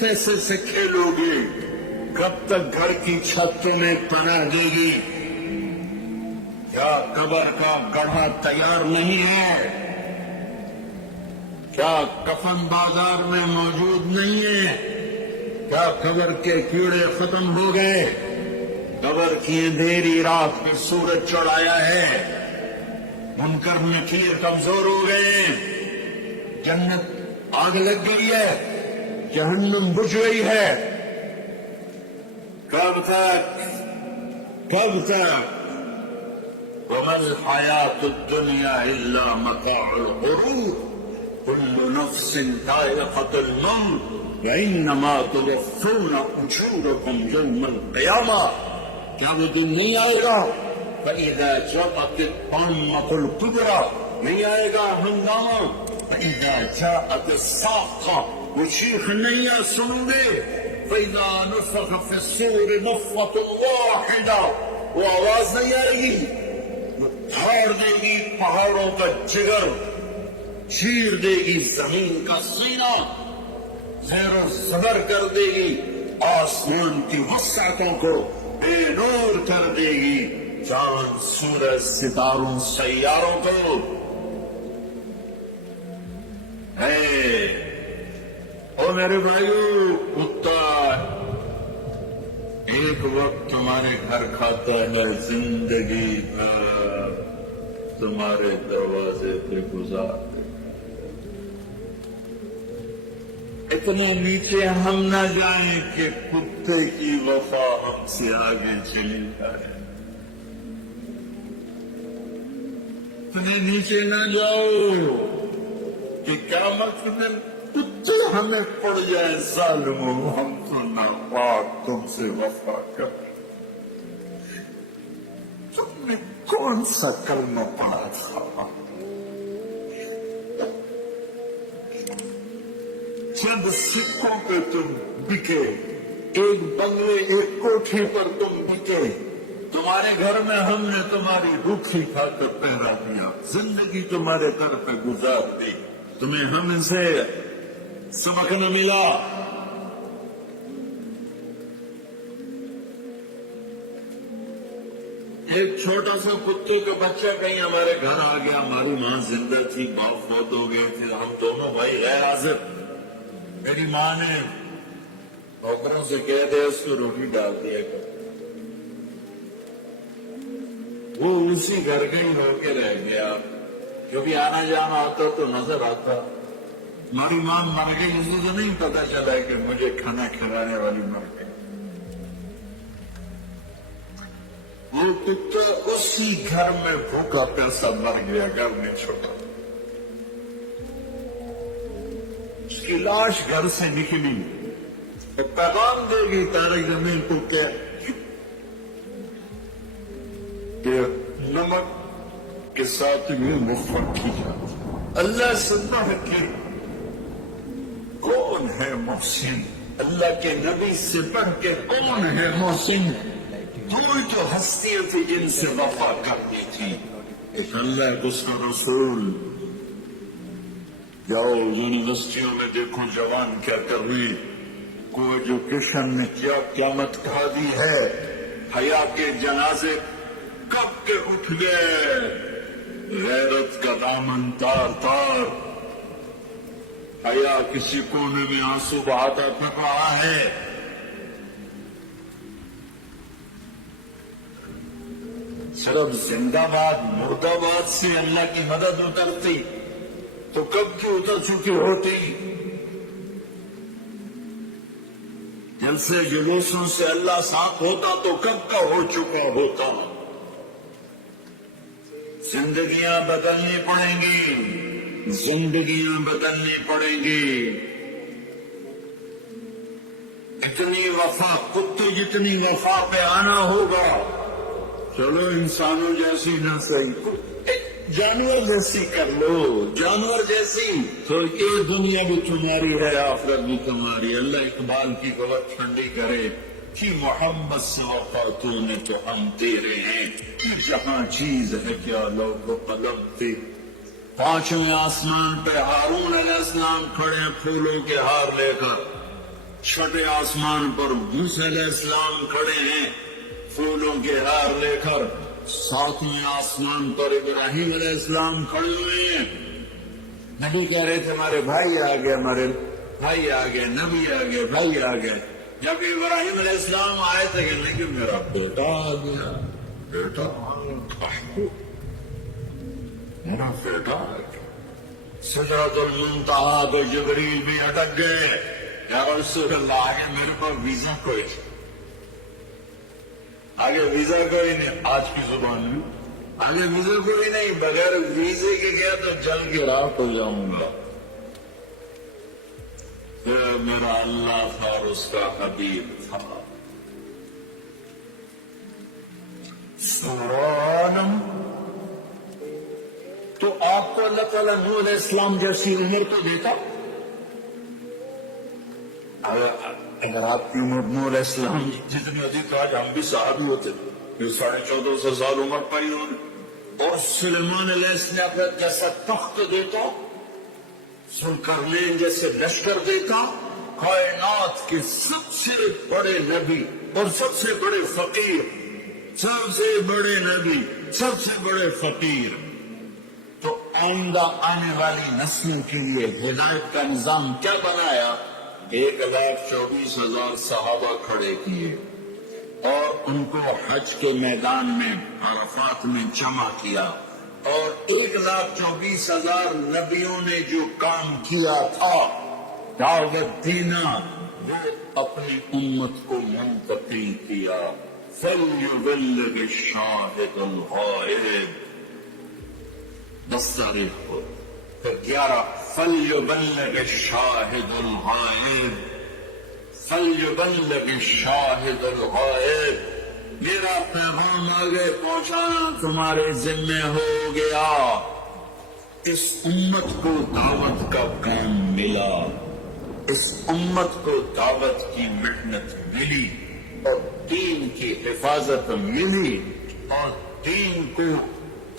پیسے سے کھیلو گے؟ کب تک گھر کی چھت میں پناہ دے گی؟ کیا قبر کا گڑھا تیار نہیں ہے؟ کیا کفن بازار میں موجود نہیں ہے؟ کیا قبر کے کیڑے ختم ہو گئے؟ قبر کی اندھیری رات میں سورج چڑھ آیا ہے، منکر نکیر کمزور ہو گئے، جنت آگ لگ گئی ہے، جہنم بجھ گئی ہے۔ کب تک؟ کب تک؟ وَمَا الْحَيَاةُ الدُّنْيَا إِلَّا مَتَاعُ الْغُرُورِ كُلُّ نَفْسٍ ذَائِقَةُ الْمَوْتِ وَإِنَّمَا تُوَفَّوْنَ أُجُورَكُمْ يَوْمَ الْقِيَامَةِ۔ کیا وہ دن نہیں آئے گا؟ فَإِذَا جَاءَتِ الطَّامَّةُ الْكُبْرَىٰ، نہیں آئے گا ہنگامہ؟ فَإِذَا جَاءَتِ الصَّاخَّةُ، وہ چیخ نہیں ہے سنو گے؟ فَإِذَا نُفِخَ فِي الصُّورِ نَفْخَةٌ وَاحِدَةٌ، وہ آواز نہیں آئے گی، وہ پھاڑ دے گی پہاڑوں کا جگر، چیر دے گی زمین کا سینہ، زیر و زبر کر دے گی آسمان کی وسعتوں کو، بے نور کر دے گی چاند سورج ستاروں سیاروں کو۔ او میرے بھائیو، کتا ایک وقت تمہارے گھر کھاتا ہے، زندگی بھر تمہارے دروازے پہ گزار دے۔ اتنے نیچے ہم نہ جائیں کہ کتے کی وفا ہم سے آگے چلی جائے، اتنے نیچے نہ جاؤ کہ قیامت میں کتے ہمیں پڑ جائے ظالموں، ہم تو ناپاک تم سے وفا کر۔ تم نے کون سا کلمہ پڑھا تھا؟ چند سکوں پہ تم بکے، ایک بنگلے ایک کوٹھی پر تم بکے، تمہارے گھر میں ہم نے تمہاری روکھی کھا کر پہرا دیا، زندگی تمہارے در پہ گزار دی، تمہیں ہم سے سبق نہ ملا۔ ایک چھوٹا سا کتے کا بچہ کہیں ہمارے گھر آ گیا، ہماری ماں زندہ تھی، باپ فوت ہو گئے تھے، ہم دونوں بھائی غیر حاضر۔ میری ماں نے نوکروں سے کہہ دیا اس کو روٹی ڈال دیا کر، وہ اسی گھر کا ہی ہو کے رہ گیا، جو بھی آنا جانا آتا تو نظر آتا۔ ہماری ماں مر گئی، اس کو نہیں پتا چلا کہ مجھے کھانا کھلانے والی مر گئی۔ وہ کتا اسی گھر میں بھوکا پیسہ مر گیا، گھر میں چھوٹا، اس کی لاش گھر سے نکلی، ایک پیغام دے گی تارک زمین کو کہ نمک کے ساتھ میں مفت کی جاتی۔ اللہ سنتا ہے کہ کون ہے محسن؟ اللہ کے نبی سے بڑھ کے کون ہے محسن؟ کوئی تو ہستیاں تھی جن سے وفا کرنی تھی، ایک اللہ اس کا رسول۔ جاؤ یونیورسٹیوں میں دیکھو جوان کیا کر رہی، کو ایجوکیشن میں کیا قیامت کھا دی ہے، حیا کے جنازے کب کے اٹھ گئے، غیرت کا دامن تار تار، حیا کسی کونے میں آنسو بہاتا پھر رہا ہے۔ صرف زندہ باد مردہ باد سے اللہ کی مدد اترتی تو کب کی اتر چکی ہوتی، جلسے جلوسوں سے اللہ ساتھ ہوتا تو کب کا ہو چکا ہوتا۔ زندگیاں بدلنی پڑیں گی، زندگیاں بدلنی پڑیں گی۔ اتنی وفا، کتے جتنی وفا پہ آنا ہوگا، چلو انسانوں جیسی نہ صحیح، جانور جیسی کر لو، جانور جیسی، تو یہ دنیا بھی تمہاری ہے، آخرت بھی تمہاری۔ اللہ اقبال کی غلط ٹھنڈی کرے کہ محمد سے وفا تو نے تو ہم تیرے ہیں، جہاں چیز ہے کیا لوگ قلم تھی۔ پانچویں آسمان پہ ہارون علیہ السلام کھڑے ہیں پھولوں کے ہار لے کر، چھٹے آسمان پر موسیٰ علیہ السلام کھڑے ہیں پھولوں کے ہار لے کر، ساتویں آسمان پر ابراہیم علیہ السلام کھڑے ہوئے ہیں۔ نبی کہہ رہے تھے ہمارے بھائی آ گئے، ہمارے بھائی آ گئے، نبی آ گئے، بھائی آ گئے۔ جب ابراہیم علیہ السلام آئے تھے کہنے کہ میرا بیٹا آ گیا، بیٹا میرا بیٹا آ گیا۔ سدرۃ المنتہا تو جبریل بھی اٹک گئے، یا رسول اللہ آگے میرے پاس ویزا کوئی نہیں، آگے ویزا کوئی نہیں، آج کی زبان میں آگے ویزا کوئی نہیں، بغیر ویزے کے گیا تو جل کے راہ ہو جاؤں گا۔ میرا اللہ تھا اور اس کا حبیب تھا۔ سورانم تو آپ کو اللہ تعالیٰ نوح علیہ السلام جیسی عمر تو دیتا، اگر آپ کی عمر نوح علیہ السلام جتنی ادھک آج ہم بھی صحابی ہوتے، 1450 سال عمر پائی انہوں نے، اور سلیمان علیہ السلام کا جیسا تخت دیتا، ذوالقرنین جیسے لشکر دیتا، کائنات کے سب سے بڑے نبی اور سب سے بڑے فقیر، سب سے بڑے نبی، سب سے بڑے فقیر، تو آئندہ آنے والی نسلوں کے لیے ہدایت کا نظام کیا بنایا؟ 1,24,000 صحابہ کھڑے کیے اور ان کو حج کے میدان میں عرفات میں جمع کیا، اور 1,24,000 نبیوں نے جو کام کیا تھا دعوت دینا، وہ اپنی امت کو منتقل کیا۔ فَلْيُبَلِّغِ الشَّاهِدُ الْغَائِبَ، 10 تاریخ کو، پھر 11 فَلْيُبَلِّغِ الشَّاهِدُ الْغَائِبَ، فَلْيُبَلِّغِ الشَّاهِدُ الْغَائِبَ، میرا پیغام آگے پہنچانا تمہارے ذمہ ہو گیا۔ اس امت کو دعوت کا کام ملا، اس امت کو دعوت کی محنت ملی، اور دین کی حفاظت ملی، اور دین کو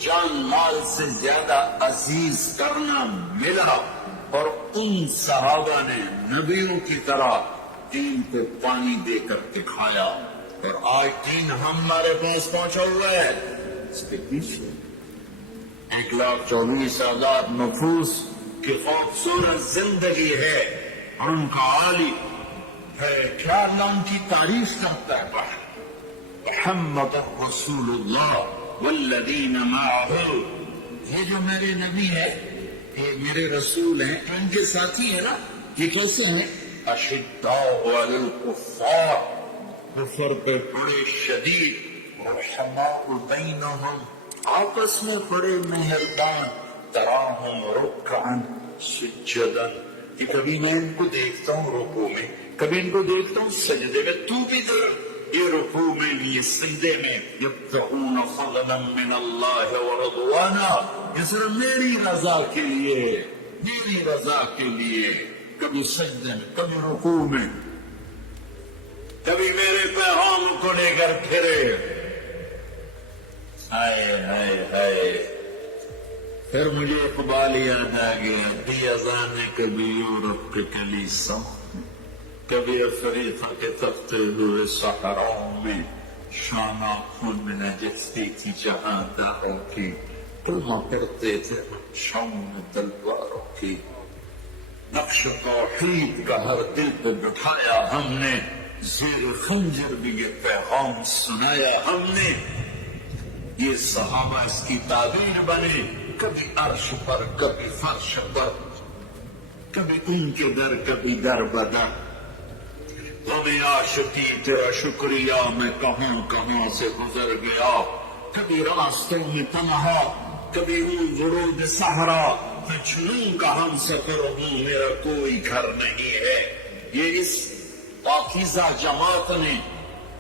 جان مال سے زیادہ عزیز کرنا ملا، اور ان صحابہ نے نبیوں کی طرح دین کو پانی دے کر دکھایا، اور آج دین ہمارے پاس پہنچا ہوا ہے۔ اس کے پیچھے 1,24,000 نفوس کی خوبصورت زندگی ہے، اور ان کا عالی ہے، کیا اللہ ان کی تعریف کرتا ہے؟ محمد رسول اللہ والذین معہ، یہ جو میرے نبی ہے، یہ میرے رسول ہیں، ان کے ساتھی ہیں نا، یہ کیسے ہیں؟ اشداء علی الکفار، کفر پہ بڑے شدید، رحماء بینہم، آپس میں بڑے مہربان، تراہم رکعا سجدا، کہ کبھی میں ان کو دیکھتا ہوں رکوع میں، کبھی ان کو دیکھتا ہوں سجدے میں، تو بھی ذرا یہ رکوع میں، یہ سجدے میں، یبتغون فضلا من اللہ ورضوانا، یہ صرف میری رضا کے لیے، میری رضا کے لیے، کبھی سجدے میں، کبھی رکوع میں، کبھی میرے پیغام کو لے کر پھرے۔ ہائے ہائے ہائے، پھر مجھے اقبال یاد آ گیا، دی اذان کبھی یورپ کے کلیسا، کبھی افریقہ کے تپتے ہوئے صحراؤں میں، شانہ خون میں نجستی تھی جہاں داروں کی، کلمہ پڑھتے تھے شاؤں تلواروں کی، نقش توحید کا ہر دل پہ بٹھایا ہم نے، زیر خنجر بھی یہ پیغام سنایا ہم نے۔ یہ صحابہ اس کی تعبیر بنے، کبھی عرش پر، کبھی فرش پر، کبھی ان کے در، کبھی در بدر۔ غم عاشقی تیرا شکریہ میں کہاں کہاں سے گزر گیا، کبھی راستوں میں تنہا، کبھی ہوں ورود صحرا، میں چنوں کا ہم سفر ہوں، میرا کوئی گھر نہیں ہے۔ یہ اس پاکیزہ جماعت نے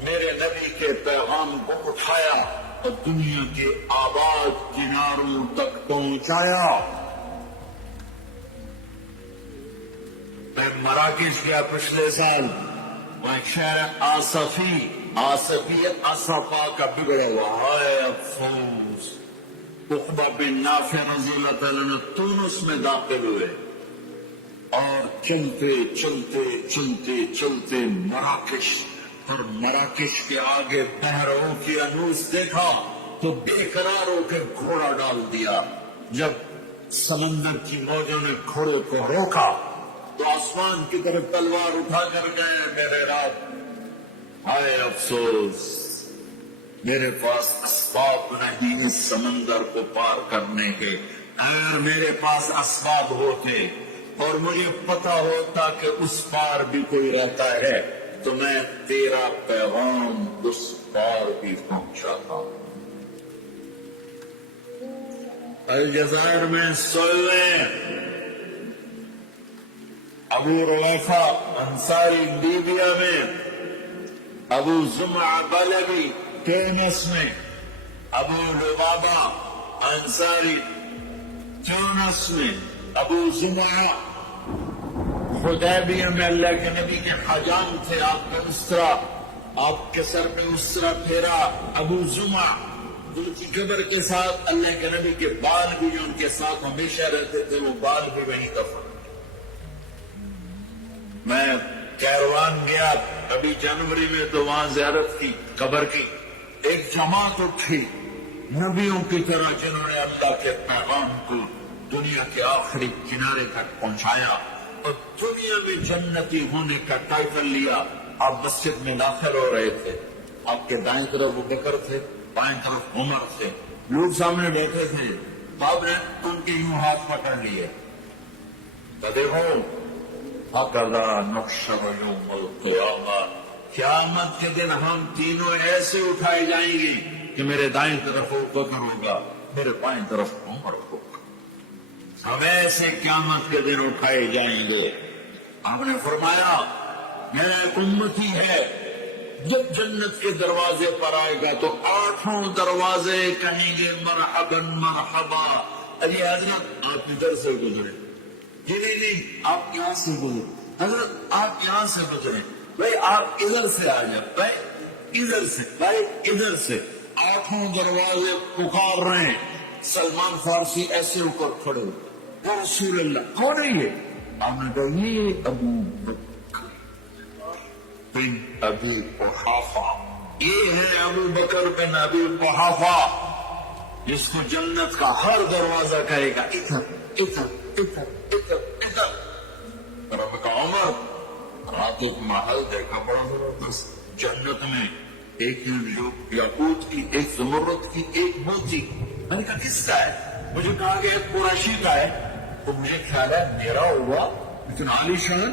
میرے نبی کے پیغام کو اٹھایا اور دنیا کے آباد کناروں تک پہنچایا۔ میں مراکش گیا پچھلے سال، وہ ایک شہر آصفیت اصفا کا بگڑا ہوا ہے، افسوس، عقبہ بن نافع رضی اللہ تعالیٰ نے تونس میں داخل ہوئے، اور چلتے چلتے چلتے چلتے مراکش، اور مراکش کے آگے بحروں کی انوس دیکھا تو بے قرار ہو کے گھوڑا ڈال دیا۔ جب سمندر کی موجوں نے گھوڑے کو روکا تو آسمان کی طرف تلوار اٹھا کر گئے میرے رات۔ ہائے افسوس، میرے پاس اسباب نہیں اس سمندر کو پار کرنے کے۔ اگر میرے پاس اسباب ہوتے اور مجھے پتا ہوتا کہ اس پار بھی کوئی رہتا ہے تو میں تیرا پیغام اس پار بھی پہنچاتا۔ الجزائر میں سولے ابو رویفہ انصاری لیبیا میں، ابو زمعہ بلبی تونس میں، ابو لبابہ انصاری تونس میں، ابو زمعہ حدیبیہ میں اللہ کے نبی کے حجام تھے، آپ کا اسرا، آپ کے سر پہ اسرا پھیرا۔ ابو زمعہ ان کی قبر کے ساتھ اللہ کے نبی کے بال بھی جو ان کے ساتھ ہمیشہ رہتے تھے وہ بال بھی وہیں دفن۔ میں کیروان گیا ابھی جنوری میں تو وہاں زیارت کی قبر کی، ایک جماعت اٹھی نبیوں کی طرح جنہوں نے اللہ کے پیغام کو دنیا کے آخری کنارے تک پہنچایا اور دنیا میں جنتی ہونے کا ٹائٹل لیا۔ آپ مسجد میں داخل ہو رہے تھے، آپ کے دائیں طرف ابو بکر تھے، بائیں طرف عمر تھے، لوگ سامنے بیٹھے تھے، آپ نے ان کے یوں ہاتھ پکڑ لیے تو دیکھو ہکذا نحشر یوم القیامہ، قیامت کے دن ہم تینوں ایسے اٹھائے جائیں گے کہ میرے دائیں طرف ابو بکر ہوگا، میرے بائیں طرف عمر ہوگا، ہم ایسے قیامت کے دن اٹھائے جائیں گے۔ آپ نے فرمایا میرا ایک امتی ہے جب جنت کے دروازے پر آئے گا تو 8 دروازے کہیں گے مرحبا مرحبا۔ علی حضرت آپ ادھر سے گزرے، نہیں آپ یہاں سے گزرے، حضرت آپ یہاں سے گزرے، بھائی آپ ادھر سے آ جائیں، بھائی ادھر سے، بھائی ادھر سے۔ 8 دروازے پکار رہے ہیں۔ سلمان فارسی ایسے اوپر کھڑے ہوئے، یا رسول اللہ کون ہے یہ؟ آپ نے کہا یہ ابو بکر بن ابی قحافہ، یہ ہے ابو بکر بن ابی قحافہ جس کو جنت کا ہر دروازہ کہے گا ادھر ادھر ادھر ادھر ادھر۔ رب کا عمر رات ایک محل دیکھا بڑا زبردست جنت میں، ایک جو یاقوت کی، ایک زمرد کی، ایک موتی۔ میں نے کہا کس کا ہے؟ مجھے کہا کہ ایک قریشی کا ہے، تو مجھے خیال ہے میرا ہوا لیکن عالی شان۔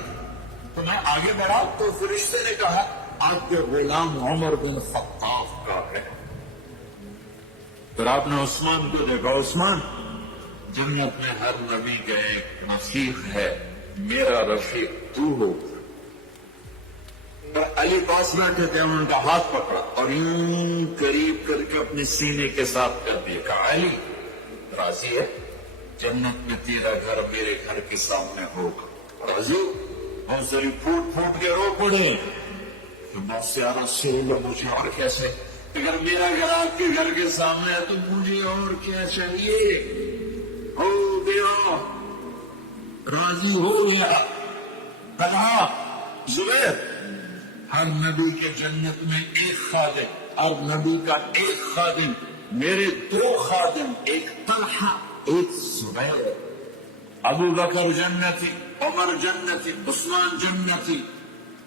تو میں آگے بڑھا تو فرشتے نے کہا آپ کے غلام عمر بن خطاب کا ہے۔ پھر آپ نے عثمان کو دیکھا، عثمان جنت میں ہر نبی کا ایک رفیق ہے، میرا رفیق تو ہو۔ علی پاس بیٹھے تھے، انہوں نے کا ہاتھ پکڑا اور یوں قریب کر کے اپنے سینے کے ساتھ کر دیا، کہا علی راضی ہے جنت میں تیرا گھر میرے گھر کے سامنے ہوگا، راضی؟ بہت ساری پھوٹ پھوٹ کے رو پڑے کہ موسیٰ رسول مجھے اور کیسے، اگر میرا گھر آپ کے گھر کے سامنے ہے تو مجھے اور کیا چاہیے؟ ہو گیا، راضی ہو گیا۔ کہا زبیر ہر نبی کے جنت میں ایک خادم، ہر نبی کا ایک خادم، میرے 2 خادم، ایک طلحہ ایک زبیر۔ ابو بکر جنتی، عمر جنتی، عثمان جنتی،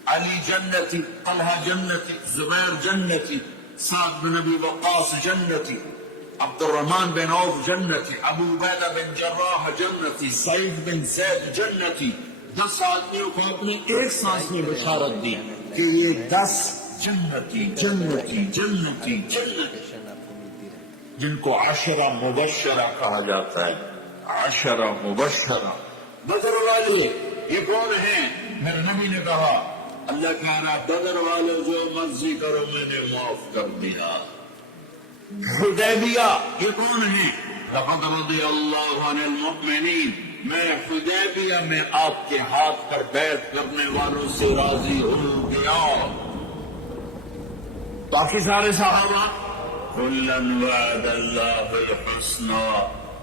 علی جنتی، طلحہ جنتی، زبیر جنتی، سعد بن ابی وقاص جنتی، عبد الرحمن بن عوف جنتی، ابو عبیدہ بن جراح جنتی، سعید بن زید جنتی۔ 10 آدمیوں کو اپنے ایک سانس میں بشارت دی کہ یہ 10 جنتی جنتی جنتی جنتی، جن کو 10 مبشرہ کہا جاتا ہے، 10 مبشرہ۔ بدر والے یہ کون ہیں؟ میرے نبی نے کہا اللہ کہہ رہا بدر والے جو مرضی کرو میں نے معاف کر دیا۔ حدیبیہ یہ کون ہیں؟ لقد رضی اللہ عن المؤمنین، میں حدیبیہ میں آپ کے ہاتھ پر بیعت کرنے والوں سے راضی ہو گیا۔ باقی سارے صحابہ کلن وعد اللہ الحسنى،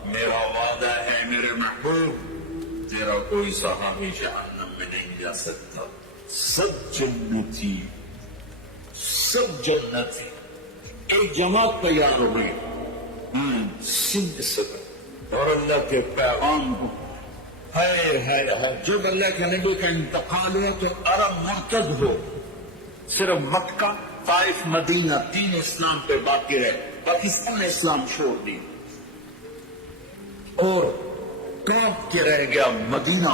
میرا وعدہ ہے میرے محبوب تیرا کوئی صحابی جہنم میں نہیں جا سکتا، سب جنتی، سب جنتی۔ ایک جماعت تیار ہو گئی سندھ سے، اور اللہ کے پیغام کو ہے جب اللہ کے نبی کا انتقال ہوا تو عرب مرتد ہو، صرف مکہ، طائف، مدینہ، تین اسلام پہ باقی رہے، پاکستان نے اسلام چھوڑ دی، اور کانپ کے رہ گیا مدینہ۔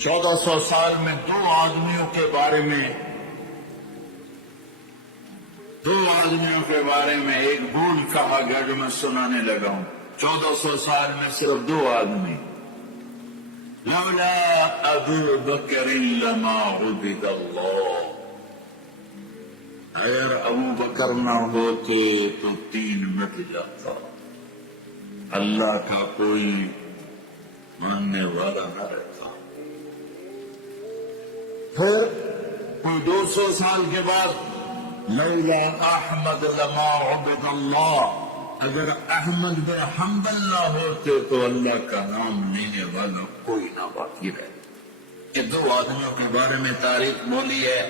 1400 سال میں دو آدمیوں کے بارے میں ایک بھول کہا گیا جو میں سنانے لگا ہوں۔ 1400 سال میں صرف دو آدمی، لولا ابو بکر لما عبد اللہ، اگر ابو بکر نہ ہوتے تو دین مٹ جاتا، اللہ کا کوئی ماننے والا نہ رہتا۔ پھر کوئی 200 سال کے بعد لولا احمد لما عبد اللہ، اگر احمد بن حنبل نہ ہوتے تو اللہ کا نام لینے والا کوئی نہ باقی رہے۔ یہ دو آدمیوں کے بارے میں تاریخ بولی ہے،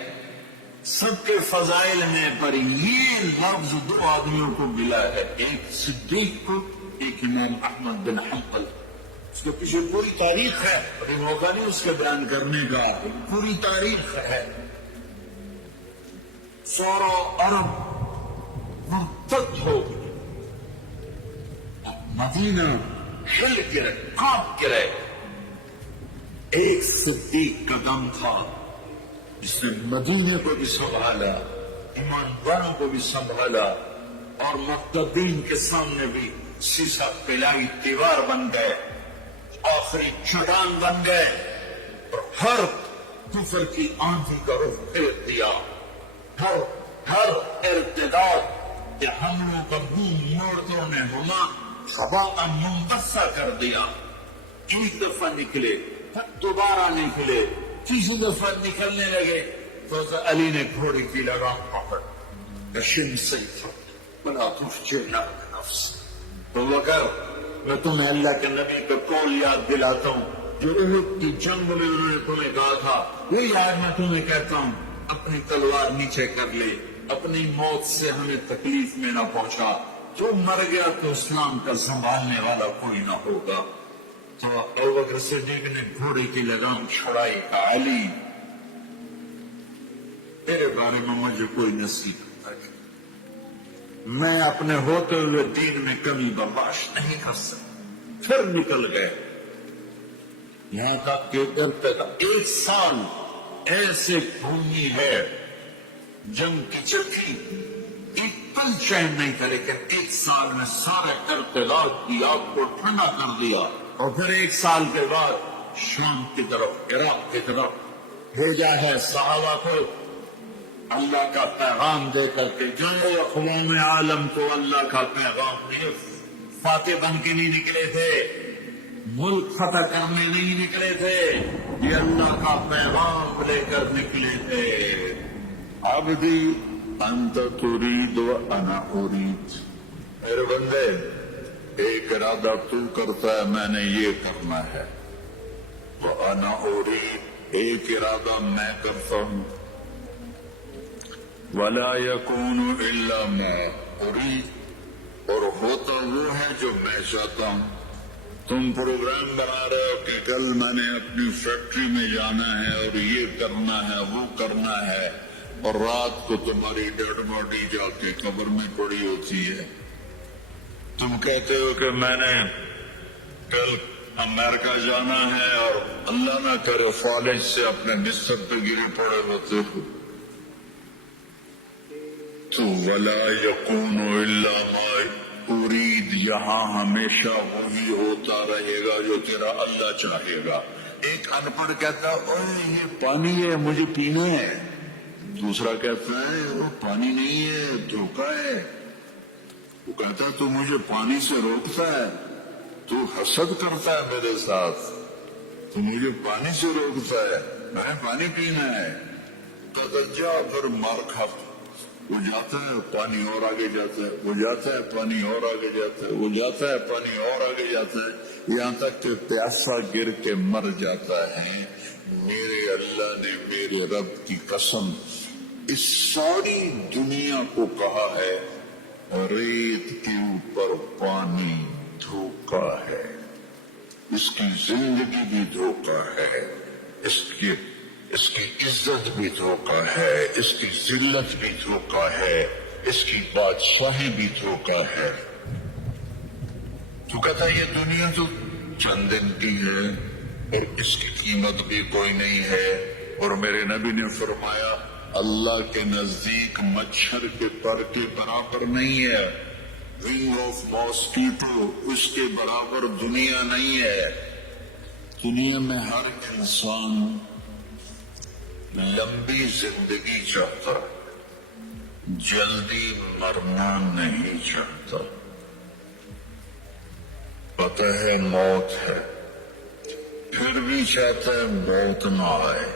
سب کے فضائل میں، پر یہ لفظ دو آدمیوں کو ملا ہے، ایک صدیق کو، ایک امام احمد بن حنبل۔ اس کے پیچھے پوری تاریخ ہے، ابھی موقع نہیں اس کے بیان کرنے کا، پوری تاریخ ہے۔ سورا عرب مرتد ہو گئی، مدینہ ہل کے رہے، کانپ کے رہے۔ ایک صدیق کا دم تھا جس نے مدینے کو بھی سنبھالا، ایمانداروں کو بھی سنبھالا، اور مرتدین کے سامنے بھی سیسا پلائی دیوار بن گئے، آخری چٹان بن گئے، اور ہر کفر کی آندھی کا رخ پھیر دیا، ہر ارتداد کے حملوں کا منہ موڑتوں نے ہما خبا منبسا کر دیا۔ ایک دفعہ نکلے، دوبارہ نکلے، تیسری دفعہ نکلنے لگے تو علی نے گھوڑی کی لگام پکڑ، کشن سیف بنا تفجرنا نفس۔ تو وگر میں تمہیں اللہ کے نبی کا قول یاد دلاتا ہوں جو احد کی جنگ میں انہوں نے تمہیں کہا تھا، وہی آج میں تمہیں کہتا ہوں، اپنی تلوار نیچے کر لے، اپنی موت سے ہمیں تکلیف میں نہ پہنچا، جو مر گیا تو اسلام کا سنبھالنے والا کوئی نہ ہوگا۔ تو ابوبکر صدیق نے گھوڑے کی لگام چھڑائی، کہا علی میرے بارے میں مجھے کوئی نصیحت نہیں، میں اپنے ہوتے ہوئے دین میں کمی برداشت نہیں کر سکتا۔ پھر نکل گئے، یہاں تک کہ ایک سال ایسے خونی ہے، جنگ کی چٹھی، ایک پل چین نہیں تھا، لیکن ایک سال میں سارے ارتداد کی آگ کو ٹھنڈا کر دیا، اور پھر ایک سال کے بعد شام کی طرف، عراق کی طرف بھیجا ہے صحابہ کو اللہ کا پیغام دے کر کے، جو اقوام عالم کو اللہ کا پیغام دے، فاتح بن کے نہیں نکلے تھے، ملک فتح کرنے نہیں نکلے تھے، یہ اللہ کا پیغام لے کر نکلے تھے۔ عبدی انت ترید و انا ارید، میرے بندے ایک ارادہ تو کرتا ہے، میں نے یہ کرنا ہے، و انا ارید ایک ارادہ میں کرتا ہوں، ولا یکون الا ما ارید، اور ہوتا وہ ہے جو میں چاہتا ہوں۔ تم پروگرام بنا رہے ہو کہ کل میں نے اپنی فیکٹری میں جانا ہے اور یہ کرنا ہے وہ کرنا ہے، اور رات کو تمہاری ڈیڈ باڈی جا کے قبر میں پڑی ہوتی ہے۔ تم کہتے ہو کہ میں نے کل امریکہ جانا ہے، اور اللہ نہ کرے فالج سے اپنے بستر پہ گرے پڑے ہوتے ہو، تو ولا یکون الا ما ارید، یہاں ہمیشہ وہی ہوتا رہے گا جو تیرا اللہ چاہے گا۔ ایک ان پڑھ کہتا اوہ یہ پانی ہے مجھے پینا ہے، دوسرا کہتا ہے وہ پانی نہیں ہے دھوکہ ہے، وہ کہتا ہے تو مجھے پانی سے روکتا ہے، تو حسد کرتا ہے میرے ساتھ، تو مجھے پانی سے روکتا ہے، میں پانی پینا ہے، قتل جا پھر مار کھا۔ وہ جاتا ہے پانی اور آگے جاتا ہے، وہ جاتا ہے پانی اور آگے جاتا ہے، وہ جاتا ہے پانی اور آگے جاتا ہے، یہاں تک کہ پیاسا گر کے مر جاتا ہے۔ میرے اللہ نے میرے رب کی قسم اس ساری دنیا کو کہا ہے ریت کے اوپر پانی دھوکا ہے، اس کی زندگی بھی دھوکا ہے، اس کی عزت بھی دھوکا ہے، اس کی ذلت بھی دھوکا ہے، اس کی بادشاہی بھی دھوکا ہے۔ تو کہتا ہے یہ دنیا تو چند دن کی ہے اور اس کی قیمت بھی کوئی نہیں ہے، اور میرے نبی نے فرمایا اللہ کے نزدیک مچھر کے پر کے برابر نہیں ہے، ونگ آف ماسکیٹو اس کے برابر دنیا نہیں ہے۔ دنیا میں ہر انسان لمبی زندگی چاہتا، جلدی مرنا نہیں چاہتا، پتہ ہے موت ہے پھر بھی چاہتا ہے موت نہ آئے۔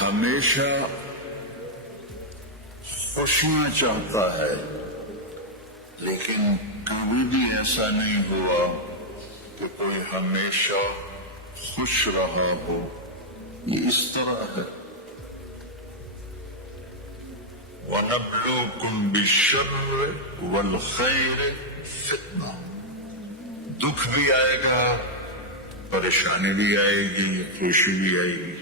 ہمیشہ خوشیاں چاہتا ہے، لیکن کبھی بھی ایسا نہیں ہوا کہ کوئی ہمیشہ خوش رہا ہو۔ یہ اس طرح ہے وَنَبْلُوكُمْ بِالشَّرِّ وَالْخَيْرِ فِتْنَةً، دکھ بھی آئے گا، پریشانی بھی آئے گی، خوشی بھی آئے گی۔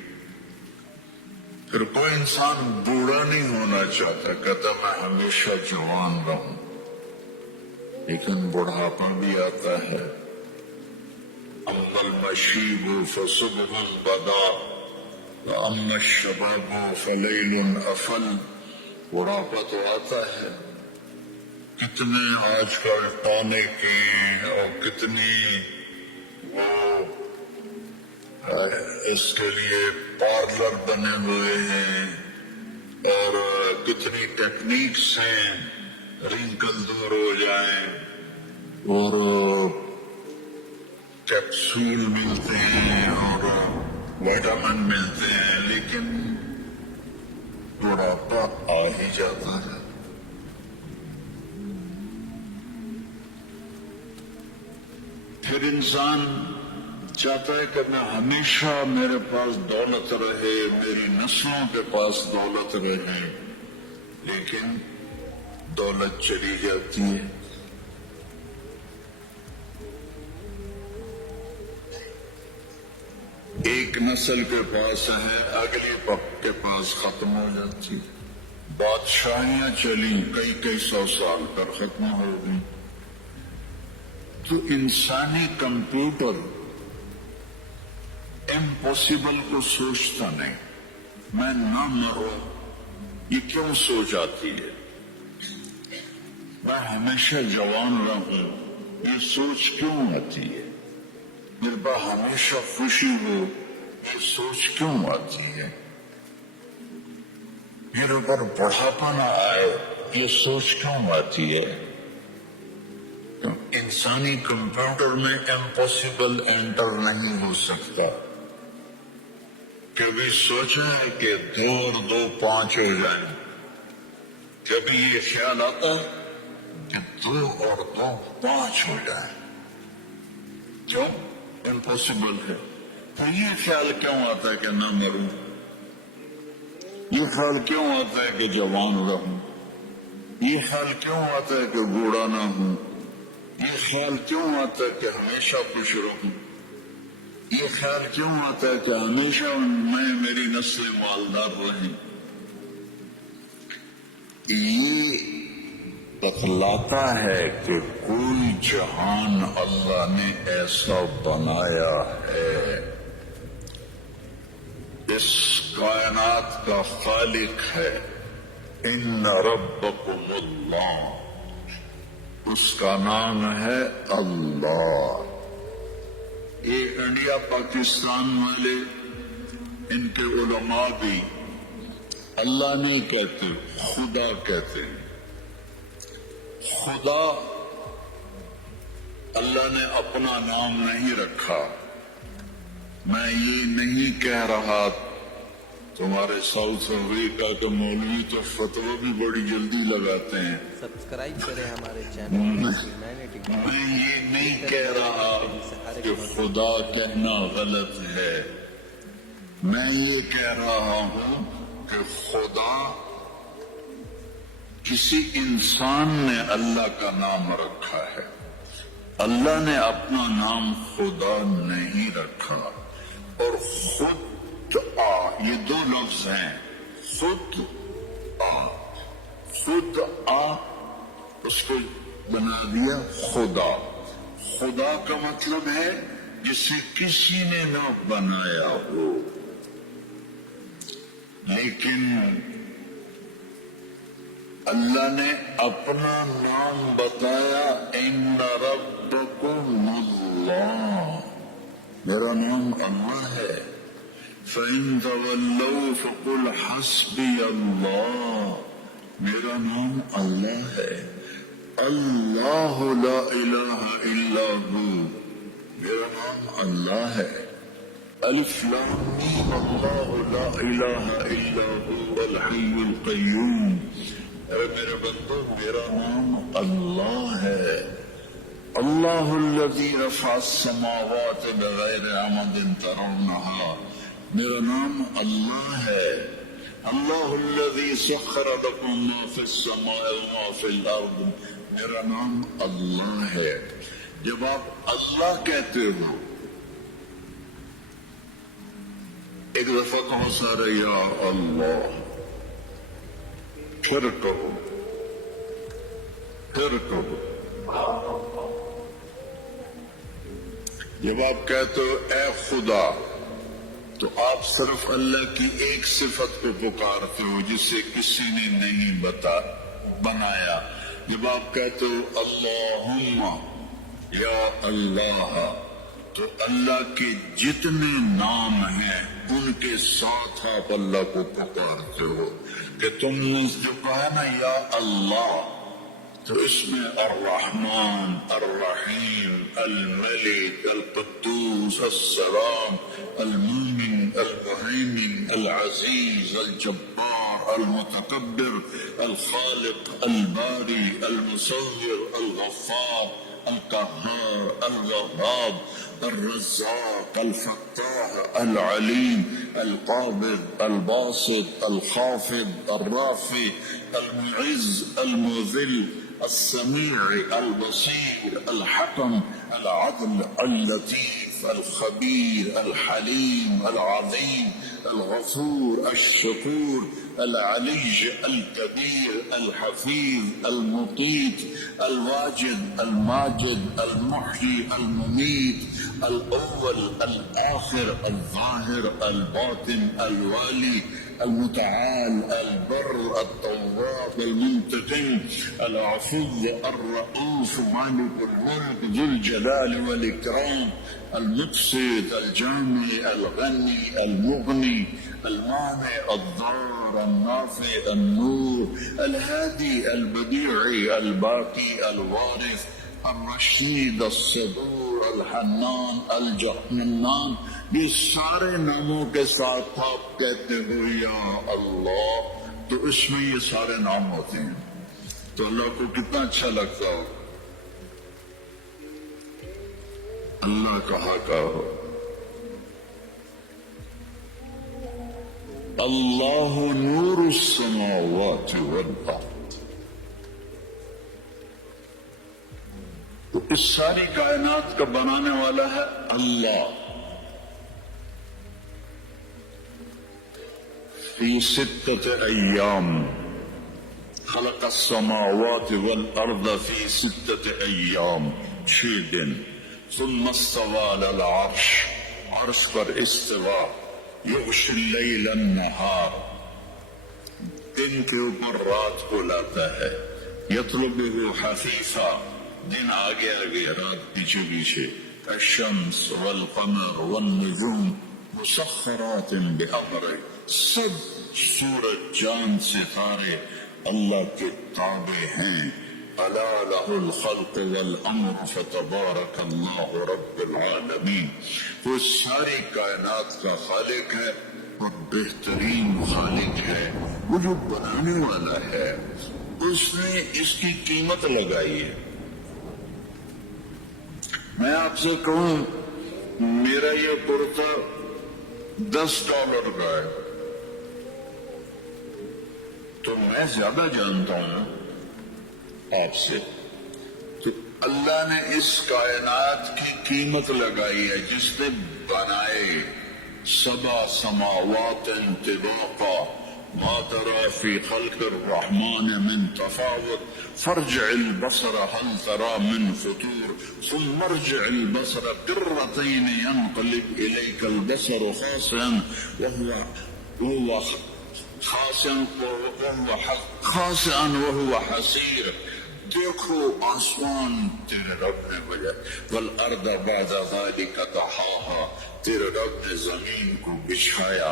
پھر کوئی انسان بوڑھا نہیں ہونا چاہتا، کہتا میں ہمیشہ جوان رہوں، لیکن بڑھاپا بھی آتا ہے۔ اما المشیب فصبح بدا واما الشباب فلیل افل، بڑھاپا تو آتا ہے، کتنے آج کل ٹانے کے اور کتنی وہ اس کے لیے پارلر بنے ہوئے ہیں اور کتنی ٹیکنیکس ہیں، رنکل دور ہو جائیں اور کیپسول ملتے ہیں اور وائٹامن ملتے ہیں، لیکن بڑھاپا آ ہی جاتا ہے۔ پھر انسان چاہتا ہے کہ میں ہمیشہ میرے پاس دولت رہے، میری نسلوں کے پاس دولت رہے، لیکن دولت چلی جاتی ہے۔ ایک نسل کے پاس ہے، اگلی وقت کے پاس ختم ہو جاتی، بادشاہیاں چلی کئی سو سال پر ختم ہو گئی۔ تو انسانی کمپیوٹر امپوسیبل کو سوچتا نہیں، میں نہ مروں یہ کیوں سوچ آتی ہے، میں ہمیشہ جوان رہوں یہ سوچ کیوں آتی ہے، میرے پاس ہمیشہ خوشی ہو یہ سوچ کیوں آتی ہے، میرے اوپر بڑھاپا نہ آئے یہ سوچ کیوں آتی ہے۔ انسانی کمپیوٹر میں امپوسیبل انٹر نہیں ہو سکتا۔ کبھی سوچا ہے کہ 2 اور 2 5 ہو جائیں، کبھی یہ خیال آتا ہے کہ 2 اور 2 5 ہو جائیں، کیوں؟ امپوسیبل ہے۔ پھر یہ خیال کیوں آتا ہے کہ نہ مروں، یہ خیال کیوں آتا ہے کہ جوان رہوں، یہ خیال کیوں آتا ہے کہ بوڑھا نہ ہوں، یہ خیال کیوں آتا ہے کہ ہمیشہ خوش رہوں، یہ خیال کیوں آتا ہے کہ ہمیشہ میں میری نسل مالدار رہیں۔ یہ بتلاتا ہے کہ کوئی جہان اللہ نے ایسا بنایا ہے، اس کائنات کا خالق ہے، ان ربکم اللہ، اس کا نام ہے اللہ۔ یہ انڈیا پاکستان والے ان کے علماء بھی اللہ نہیں کہتے، خدا کہتے ہیں۔ خدا اللہ نے اپنا نام نہیں رکھا، میں یہ نہیں کہہ رہا تمہارے ساؤتھ افریقہ کے مولوی تو فتوی بھی بڑی جلدی لگاتے ہیں. سبسکرائب کریں ہمارے چینل میں یہ نہیں کہہ رہا کہ خدا کہنا غلط ہے، میں یہ کہہ رہا ہوں کہ خدا کسی انسان نے اللہ کا نام رکھا ہے، اللہ نے اپنا نام خدا نہیں رکھا. اور خود یہ دو لفظ ہیں، خود اس کو بنا دیا خدا. خدا کا مطلب ہے جسے کسی نے نہ بنایا ہو. لیکن اللہ نے اپنا نام بتایا، ان ربکم اللہ، میرا نام اللہ ہے. فَإِن تَوَلَّوْا فَقُلْ حَسْبِيَ اللَّهُ، میرا نام اللہ ہے. اللہ لا الہ الا ہو، میرا نام اللہ ہے. الف لام میم اللہ لا الہ الا هو الحی القیوم. اے میرے بندو، میرا نام اللہ ہے. اللہ الذی رفع السماوات بغیر عمد ترونها، میرا نام اللہ ہے. اللہ الذی سخر لکم ما فی السماء وما فی الارض، میرا نام اللہ ہے. جب آپ اللہ کہتے ہو، ایک دفعہ کہو سارے یا اللہ، پھر کہو، پھر کہو. جب آپ کہتے ہو اے خدا، تو آپ صرف اللہ کی ایک صفت کو پکارتے ہو جسے کسی نے نہیں بنایا. جب آپ کہتے ہو اللہم یا اللہ، تو اللہ کے جتنے نام ہیں ان کے ساتھ آپ اللہ کو پکارتے ہو. کہ تم نے جو کہا نا یا اللہ، تو اس میں الرحمن، الرحیم، الملک، القدوس، السلام، المؤمن، المهيمن، العزيز، الجبار، المتكبر، الخالق، الباري، المصور، الغفار، القهار، الوهاب، الرزاق، الفتاح، العليم، القابض، الباسط، الخافض، الرافع، المعز، المذل، السميع، البصير، الحكم، العدل، اللطيف، الخبير، الحليم، العظيم، الغفور، الشكور، العلي، الكبير، الحفيظ، المقيت، الواجد، الماجد، المحيي، المميت، الأول، الآخر، الظاهر، الباطن، الوالي، المتعال، البر، التواب، المنتقم، العفو، الرؤوف، مالك الملك، ذو الجلال والإكرام، المقسط، الجامع، الغني، المغني، المانع، الضار، النافع، النور، الهادي، البديع، الباقي، الوارث، الرشید، الصبور، الحنان، الجنان. یہ سارے ناموں کے ساتھ آپ کہتے ہو یا اللہ، تو اس میں یہ سارے نام ہوتے ہیں. تو اللہ کو کتنا اچھا لگتا ہو اللہ کہا ہو. اللہ نور السماوات والارض. تو اس ساری کائنات کا بنانے والا ہے اللہ. فی ستۃ ایام خلق السماوات والارض فی ستۃ ایام، 6 دن. ثم استوى على العرش، عرش پر استوا. یغشی اللیل النہار، دن کے اوپر رات کو لاتا ہے. یطلبہ حثیثا، دن آگے آگے رات پیچھے پیچھے. الشمس والقمر والنجوم مسخرات بأمرہ، سب سورج چاند ستارے اللہ کے تابع ہیں. الا له الخلق والامر فتبارک اللہ رب العالمین. وہ ساری کائنات کا خالق ہے اور بہترین خالق ہے، وہ جو بنانے والا ہے اس نے اس کی قیمت لگائی ہے۔ میں آپ سے کہوں میرا یہ کرتا $10 کا ہے تو میں زیادہ جانتا ہوں آپ سے، تو اللہ نے اس کائنات کی قیمت لگائی ہے جس نے بنائے 7 سماوات طباقا ما ترى في خلق الرحمن من تفاوت فارجع البصر هل ترى من فطور ثم ارجع البصر كرتين ينقلب إليك البصر خاسئا وهو حسیر، دیکھو آسمان تیرے رب نے بجا، والارض بعد ذلك دحاها، تیرے رب نے زمین کو بچھایا،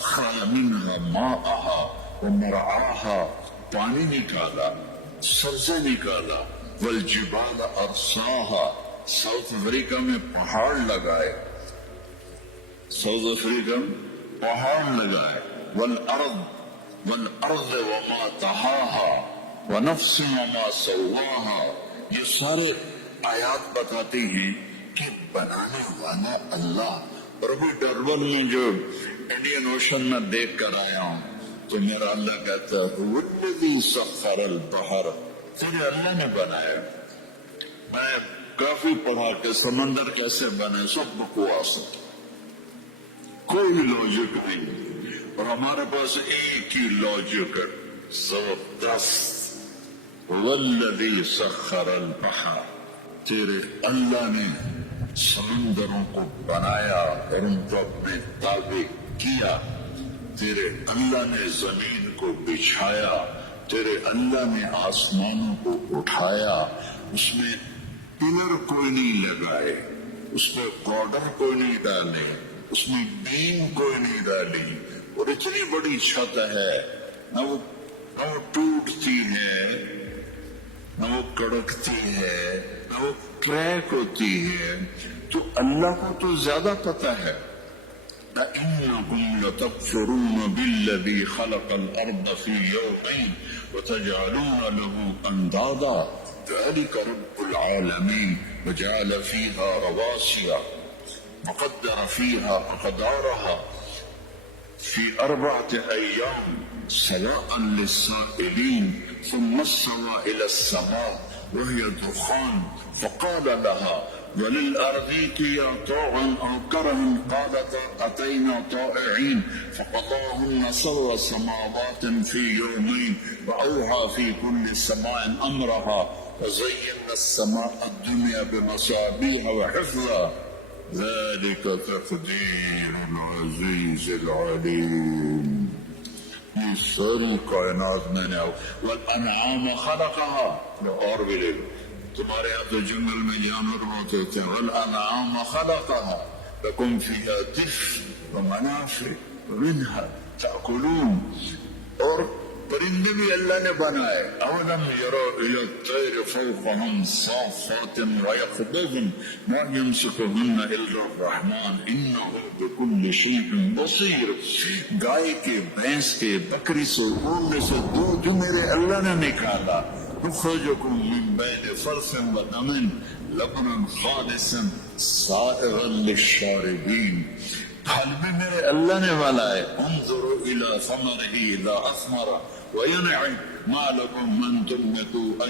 اخرج منها ماءها ومرعاها، پانی نکالا، سبزہ نکالا، والجبال ارساها، ساؤتھ افریقہ میں پہاڑ لگائے، ساؤتھ افریقہ میں پہاڑ لگائے، والارض وما طحاها ونفس وما سواها، یہ سارے آیات بتاتے ہیں کہ بنانے والا اللہ۔ اور ابھی ڈربن میں جو انڈین اوشن میں دیکھ کر آیا ہوں تو میرا اللہ کہتا ہے والذی سخر البحر، تیرے اللہ نے بنایا۔ میں کافی پڑھا کہ سمندر کیسے بنے، سب بکواس، کوئی لاجک نہیں، اور ہمارے پاس ایک ہی لاجک ہے، زبردست، والذی سخر البحر، تیرے اللہ نے سمندروں کو بنایا اور ان کو اپنے تابع کیا، تیرے اللہ نے زمین کو بچھایا، تیرے اللہ نے آسمانوں کو اٹھایا، اس میں پلر کوئی نہیں لگائے، اس میں بارڈر کوئی نہیں ڈالے، اس میں بیم کوئی نہیں ڈالی، اور اتنی بڑی چھت ہے، نہ وہ ٹوٹتی ہے، نہ وہ کڑکتی ہے، نہ وہ کریک ہوتی ہے، تو اللہ کو تو زیادہ پتہ ہے۔ أَإِنَّكُمْ لَتَكْفُرُونَ بِالَّذِي خَلَقَ الْأَرْضَ فِي يَوْمَيْنِ وَتَجْعَلُونَ لَهُ أَنْدَادًا ذَلِكَ رَبُّ الْعَالَمِينَ وَجَعَلَ فِيهَا رَوَاسِيَ وَقَدَّرَ فِيهَا أَقْدَارَهَا في 4 أيام سواء للسائلين ثم استوى إلى السماء وهي دخان فقال لها وللأرض ائتيا طوعا أو كرها قالتا أتينا طائعين فقضاهن 7 سماوات في يومين وأوحى في كل سماء أمرها وزينا السماء الدنيا بمصابيح وحفظا ذلك تقدیر العزیز العلیم۔ یہ ساری کائنات میں نے والانعام خلقها، اور بھی لے لو، تمہارے یہاں تو جنگل میں جانور ہوتے تھے، والانعام خلقها لکم فیہا دفء ومنافع ومنها تأکلون، اور پرندے بھی اللہ نے بنائے، اولم یروا الی الطیر فوقہم صافات ویقبضن ما یمسکہن الا الرحمن انہ بکل شیء بصیر، گائے کے، بھینس کے، بکری سے، اونٹ سے دودھ جو میرے اللہ نے نکالا، یخرجکم من بین فرث ودم لبنا خالصا سائغا للشاربین، پھل بھی میرے اللہ نے والا ہے، انظروا الی ثمرہ اذا اثمر وَيَنْعِ مَا لَكُمْ مَنْ تُنْبِتُوا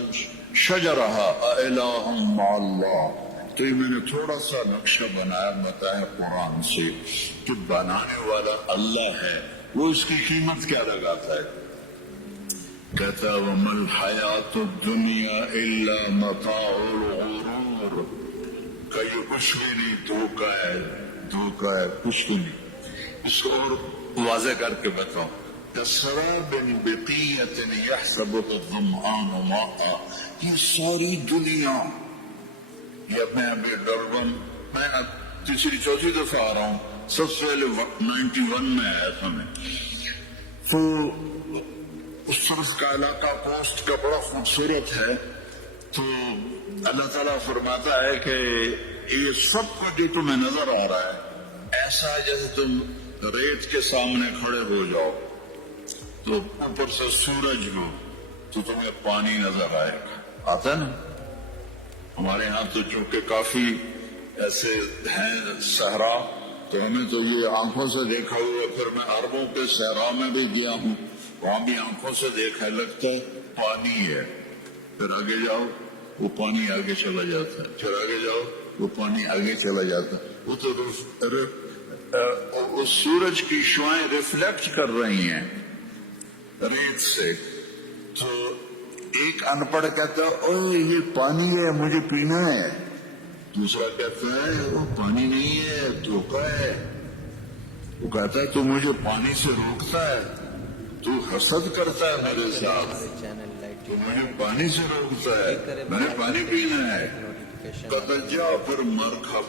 شَجَرَهَا أَإِلَٰهٌ مَّعَ اللَّهِ۔ تو یہ میں نے تھوڑا سا نقشہ بنایا بتایا قرآن سے کہ بنانے والا اللہ ہے، وہ اس کی قیمت کیا لگاتا ہے؟ کہتا وَمَا الْحَيَاةُ الدُّنْيَا إِلَّا مَتَاعُ الْغُرُورِ، کہ یہ کچھ بھی نہیں، دھوکہ ہے، دھوکہ ہے، کچھ بھی نہیں۔ اس کو اور واضح کر کے بتاؤں، كسراب بقية يحسبه الظمآن ماء، یہ ساری دنیا، یہ میں ابھی ڈربن میں اب 3-4 دفعہ آ رہا ہوں، سب سے پہلے 91 میں آیا تھا میں، تو اس طرف کا علاقہ کوسٹ کا بڑا خوبصورت ہے، تو اللہ تعالیٰ فرماتا ہے کہ یہ سب کو جو تمہیں نظر آ رہا ہے ایسا ہے جیسے تم ریت کے سامنے کھڑے ہو جاؤ تو اوپر سے سورج ہو تو تمہیں پانی نظر آئے گا. آتا ہے نا. ہمارے یہاں تو چونکہ کافی ایسے ہیں صحرا تو ہمیں تو یہ آنکھوں سے دیکھا ہوا. پھر میں عربوں کے صحرا میں بھی گیا ہوں, وہاں بھی آنکھوں سے دیکھا لگتا ہے پانی ہے. پھر آگے جاؤ وہ پانی آگے چلا جاتا ہے, پھر آگے جاؤ وہ پانی آگے چلا جاتا ہے. وہ تو سورج کی شعائیں ریفلیکٹ کر رہی ہیں ریت سے. تو ایک ان پڑھ کہتا ہے اوہ یہ پانی ہے مجھے پینا ہے, دوسرا کہتا ہے وہ پانی نہیں ہے دھوکہ ہے. وہ کہتا ہے تو مجھے پانی سے روکتا ہے, تو حسد کرتا ہے میرے ساتھ, ہمارے چینل لائک تو مجھے پانی سے روکتا ہے, میں نے پانی پینا ہے. نوٹیفیکیشن کہتا جا پھر مر کھا.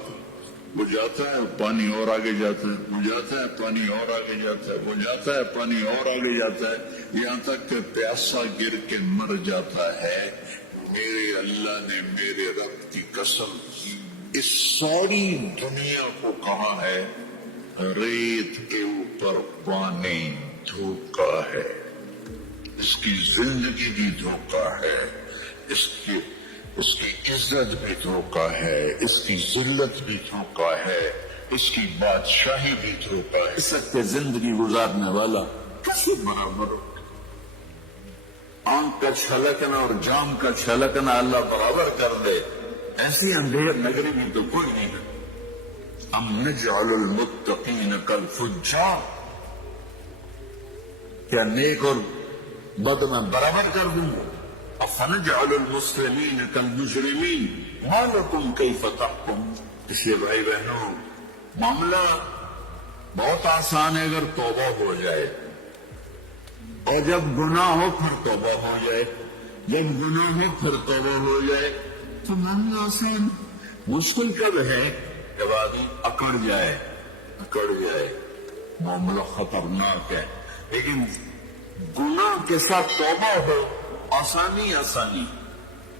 وہ جاتا ہے پانی اور آگے جاتا ہے, وہ جاتا ہے پانی اور آگے جاتا ہے, وہ جاتا ہے پانی اور آگے جاتا ہے, یہاں تک کہ پیاسا گر کے مر جاتا ہے. میرے اللہ نے میرے رب کی قسم اس ساری دنیا کو کہا ہے ریت کے اوپر پانی دھوکا ہے, اس کی زندگی بھی دھوکا ہے, اس کی عزت بھی دھوکا ہے, اس کی ذلت بھی دھوکا ہے, اس کی بادشاہی بھی دھوکا ہے. اس سے زندگی گزارنے والا کسی برابر ہو. آنکھ کا چھلکنا اور جام کا چھلکنا اللہ برابر کر دے, ایسی اندھیر نگری میں تو کوئی نہیں ہے. ہم نجعل المتقین کالفجار, کیا نیک اور بد میں برابر کر دوں گا. افنجعل المسلمین کالمجرمین ما لکم کیف تحکم. اس لیے بھائی بہنوں معاملہ بہت آسان ہے اگر توبہ ہو جائے, اور جب گناہ ہو پھر توبہ ہو جائے, جب گناہ ہو پھر توبہ ہو جائے تو معاملہ آسان. مشکل کب ہے جب آدمی اکڑ جائے معاملہ خطرناک ہے. لیکن گناہ کے ساتھ توبہ ہو آسانی,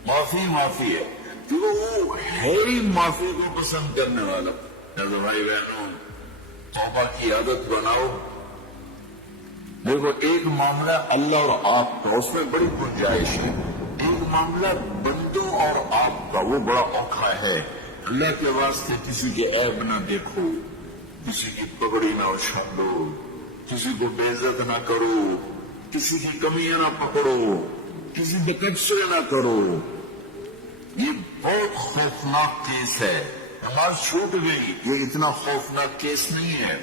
معافی ہے, کیونکہ وہ ہے ہی معافی کو پسند کرنے والا. تو بھائی بہنوں توبہ کی عادت بناؤ. دیکھو ایک معاملہ اللہ اور آپ کا, اس میں بڑی گنجائش ہے. ایک معاملہ بندوں اور آپ کا, وہ بڑا اوکھا ہے. اللہ کے واسطے کسی کے عیب نہ دیکھو, کسی کی پگڑی نہ اچھالو, کسی کو بے عزت نہ کرو, کسی کی کمیاں نہ پکڑو, کسی بکچے نہ کرو. یہ بہت خوفناک کیس ہے. نماز چھوٹ گئی, یہ اتنا خوفناک کیس نہیں ہے.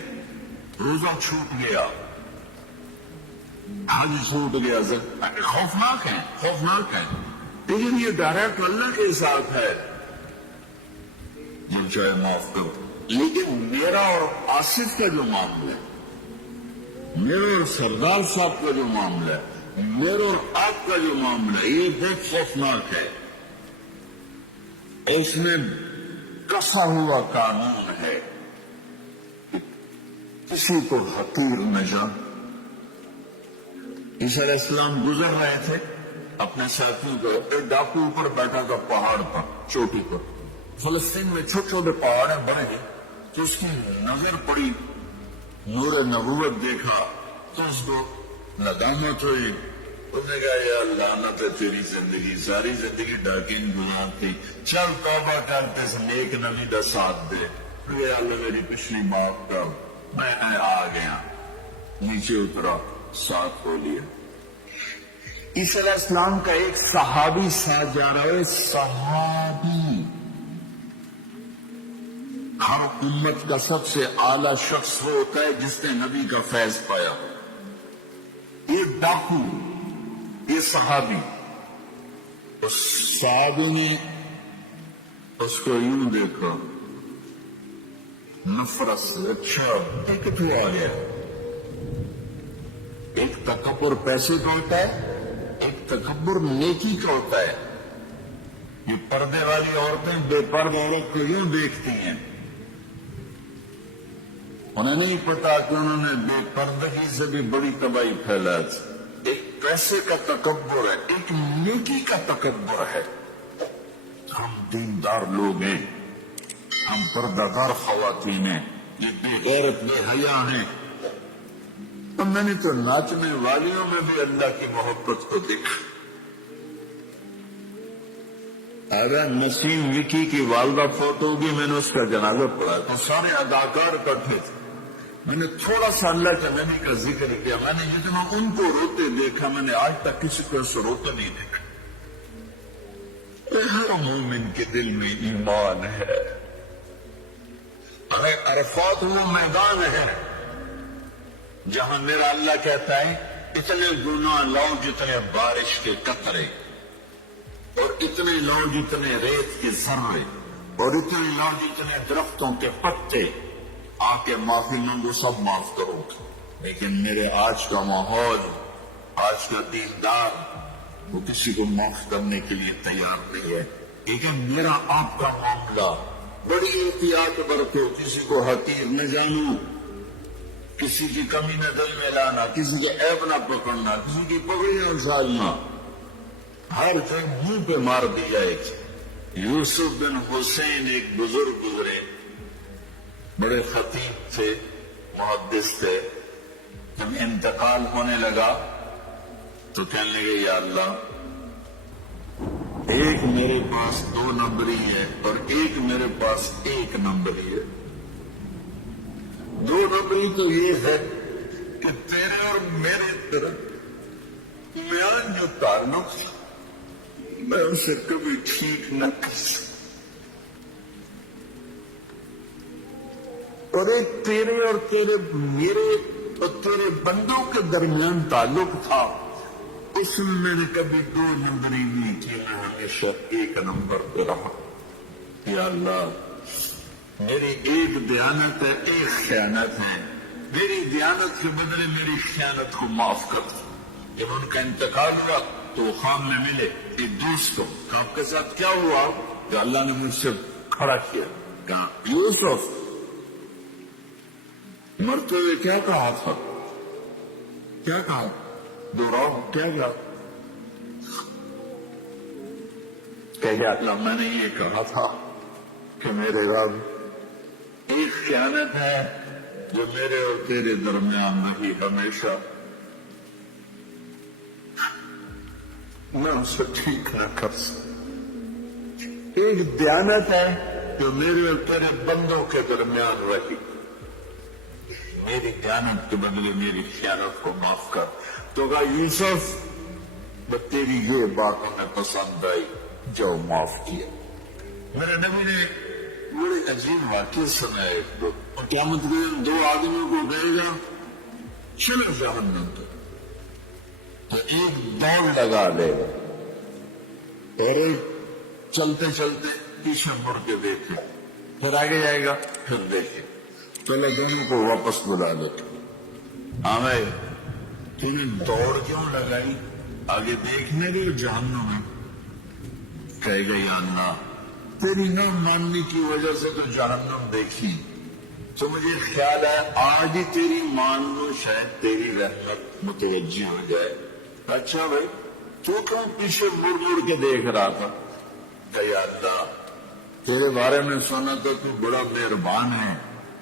روزہ چھوٹ گیا, حج چھوٹ گیا, خوفناک ہے, لیکن یہ ڈائریکٹ اللہ کے ساتھ ہے, جو چاہے معاف کرو. لیکن میرا اور آصف کا جو معاملہ ہے, میرے اور سردار صاحب کا جو معاملہ ہے, میرے اور آپ کا جو معاملہ ہے, یہ بہت خوفناک ہے. اس میں کسا ہوا قانون ہے, کسی کو حقیر نہ جان. عیسیٰ علیہ السلام گزر رہے تھے اپنے ساتھیوں کو, ایک ڈاکو اوپر بیٹھا تھا پہاڑ پر, چوٹی پر. فلسطین میں چھوٹے چھوٹے پہاڑ ہیں بڑے ہیں, تو اس کی نظر پڑی, نور نبوت دیکھا تو اس کو ندامت ہوئی. اس نے کہا یا لعنت ہے تیری زندگی, ساری زندگی ڈاکے گزارتی, چل توبہ کرتے سے نیک نبی کا ساتھ دے. یا اللہ میری پچھلی معاف کر, میں آ گیا, نیچے اترا, ساتھ ہو لیا. عیسیٰ علیہ السلام کا ایک صحابی ساتھ جا رہا ہے. صحابی ہر امت کا سب سے اعلیٰ شخص وہ ہوتا ہے جس نے نبی کا فیض پایا. یہ ڈاکو, یہ صحابی. اس صحابی نے اس کو یوں دیکھا نفرت سے, اچھا کتوں آ گیا. ایک تکبر پیسے کا ہوتا ہے, ایک تکبر نیکی کا ہوتا ہے. یہ پردے والی عورتیں بے پردہ عورت کو یوں دیکھتی ہیں, انہیں نہیں پتا کہ انہوں نے بے پردگی سے بھی بڑی تباہی پھیلا. ایک پیسے کا تکبر ہے, ایک نیکی کا تکبر ہے. ہم دیندار لوگ ہیں, ہم پردہ دار خواتین ہیں, یہ بے غیرت بے حیا ہیں. تو میں نے تو ناچنے والیوں میں بھی اللہ کی محبت کو دیکھا. اگر نسیم وکی کی والدہ فوت ہوگی، میں نے اس کا جنازہ پڑھا تو سارے اداکار اکٹھے تھے. میں نے تھوڑا سا اللہ کے نبی کا ذکر کیا. میں نے جتنا ان کو روتے دیکھا، میں نے آج تک کسی کو ایسے روتے نہیں دیکھا. ہر مومن کے دل میں ایمان ہے. عرفات وہ میدان ہے جہاں میرا اللہ کہتا ہے اتنے گناہ لاؤ جتنے بارش کے قطرے، اور اتنے لاؤ جتنے ریت کے ذرے، اور اتنے لاؤ جتنے درختوں کے پتے، آ کے معافی مانگو، سب معاف کرو. لیکن میرے آج کا ماحول، آج کا دیندار، وہ کسی کو معاف کرنے کے لیے تیار نہیں ہے. لیکن میرا آپ کا معاملہ بڑی احتیاط برتو، کسی کو حقیر نہ جانو، کسی کی کمی نہ دل میں لانا، کسی کے عیب نہ پکڑنا، کسی کی پگڑیاں اچھالنا. ہر جگہ منہ پہ مار دی جائے. یوسف بن حسین ایک بزرگ گزرے، بڑے خطیب تھے، محدث تھے. جب انتقال ہونے لگا تو کہنے لگے یا اللہ، ایک میرے پاس 2 نمبری ہے اور ایک میرے پاس 1 نمبری ہے. 2 نمبری تو یہ ہے کہ تیرے اور میرے درمیان جو تعلق ہے میں اسے کبھی ٹھیک نہ کر سکتا، اور ایک تیرے اور میرے اور تیرے بندوں کے درمیان تعلق تھا، اس میں میں نے کبھی 2 نمبری نہیں کی، میں ہمیشہ 1 نمبر پہ رہا. یا اللہ، میری ایک دیانت ہے، ایک خیانت ہے، میری دیانت کے بدلے میری خیانت کو معاف کر دو. جب ان کا انتقال ہوا تو وہ خام میں ملے ایک دوست کو. آپ کے ساتھ کیا ہوا؟ کہ اللہ نے مجھ سے کھڑا کیا. کہا یوسف مرتے ہوئے کیا کہا تھا؟ کیا کہا؟ دوہراؤ، کیا کہا؟ کہ اللہ میں نے یہ کہا تھا کہ میرے رب، ایک خیانت ہے جو میرے اور تیرے درمیان رہی ہمیشہ، میں اسے ٹھیک نہ کر سکتا. ایک دیانت ہے جو میرے اور تیرے بندوں کے درمیان رہی، میری دیانت کے بدلے میری خیانت کو معاف کر. تو کہا یوسف، تیری یہ بات ہمیں پسند آئی، جو معاف کیا. میرے نبی نے بڑے عجیب واقعے سنائے. قیامت کے دن 2 آدمیوں کو کہے گا چلو جہنم پر، تو ایک دوڑ لگا لے گا اور ایک چلتے چلتے پیچھے مڑ کے دیکھے، پھر آگے جائے گا، پھر دیکھے. پہلے دونوں کو واپس بلا دیتے. ہمیں تو نے دوڑ کیوں لگائی؟ آگے دیکھنے گئے جہنم میں. کہے گا یا اللہ، تیری نہ ماننے کی وجہ سے تو جہنم دیکھی، تو مجھے خیال ہے آج ہی تیری مان لو، شاید تیری رحمت متوجہ ہو جائے. اچھا بھائی، تو کیوں پیچھے مڑ مڑ کے دیکھ رہا تھا؟ کہ یا اللہ، تیرے بارے میں سنا تو تو بڑا مہربان ہے،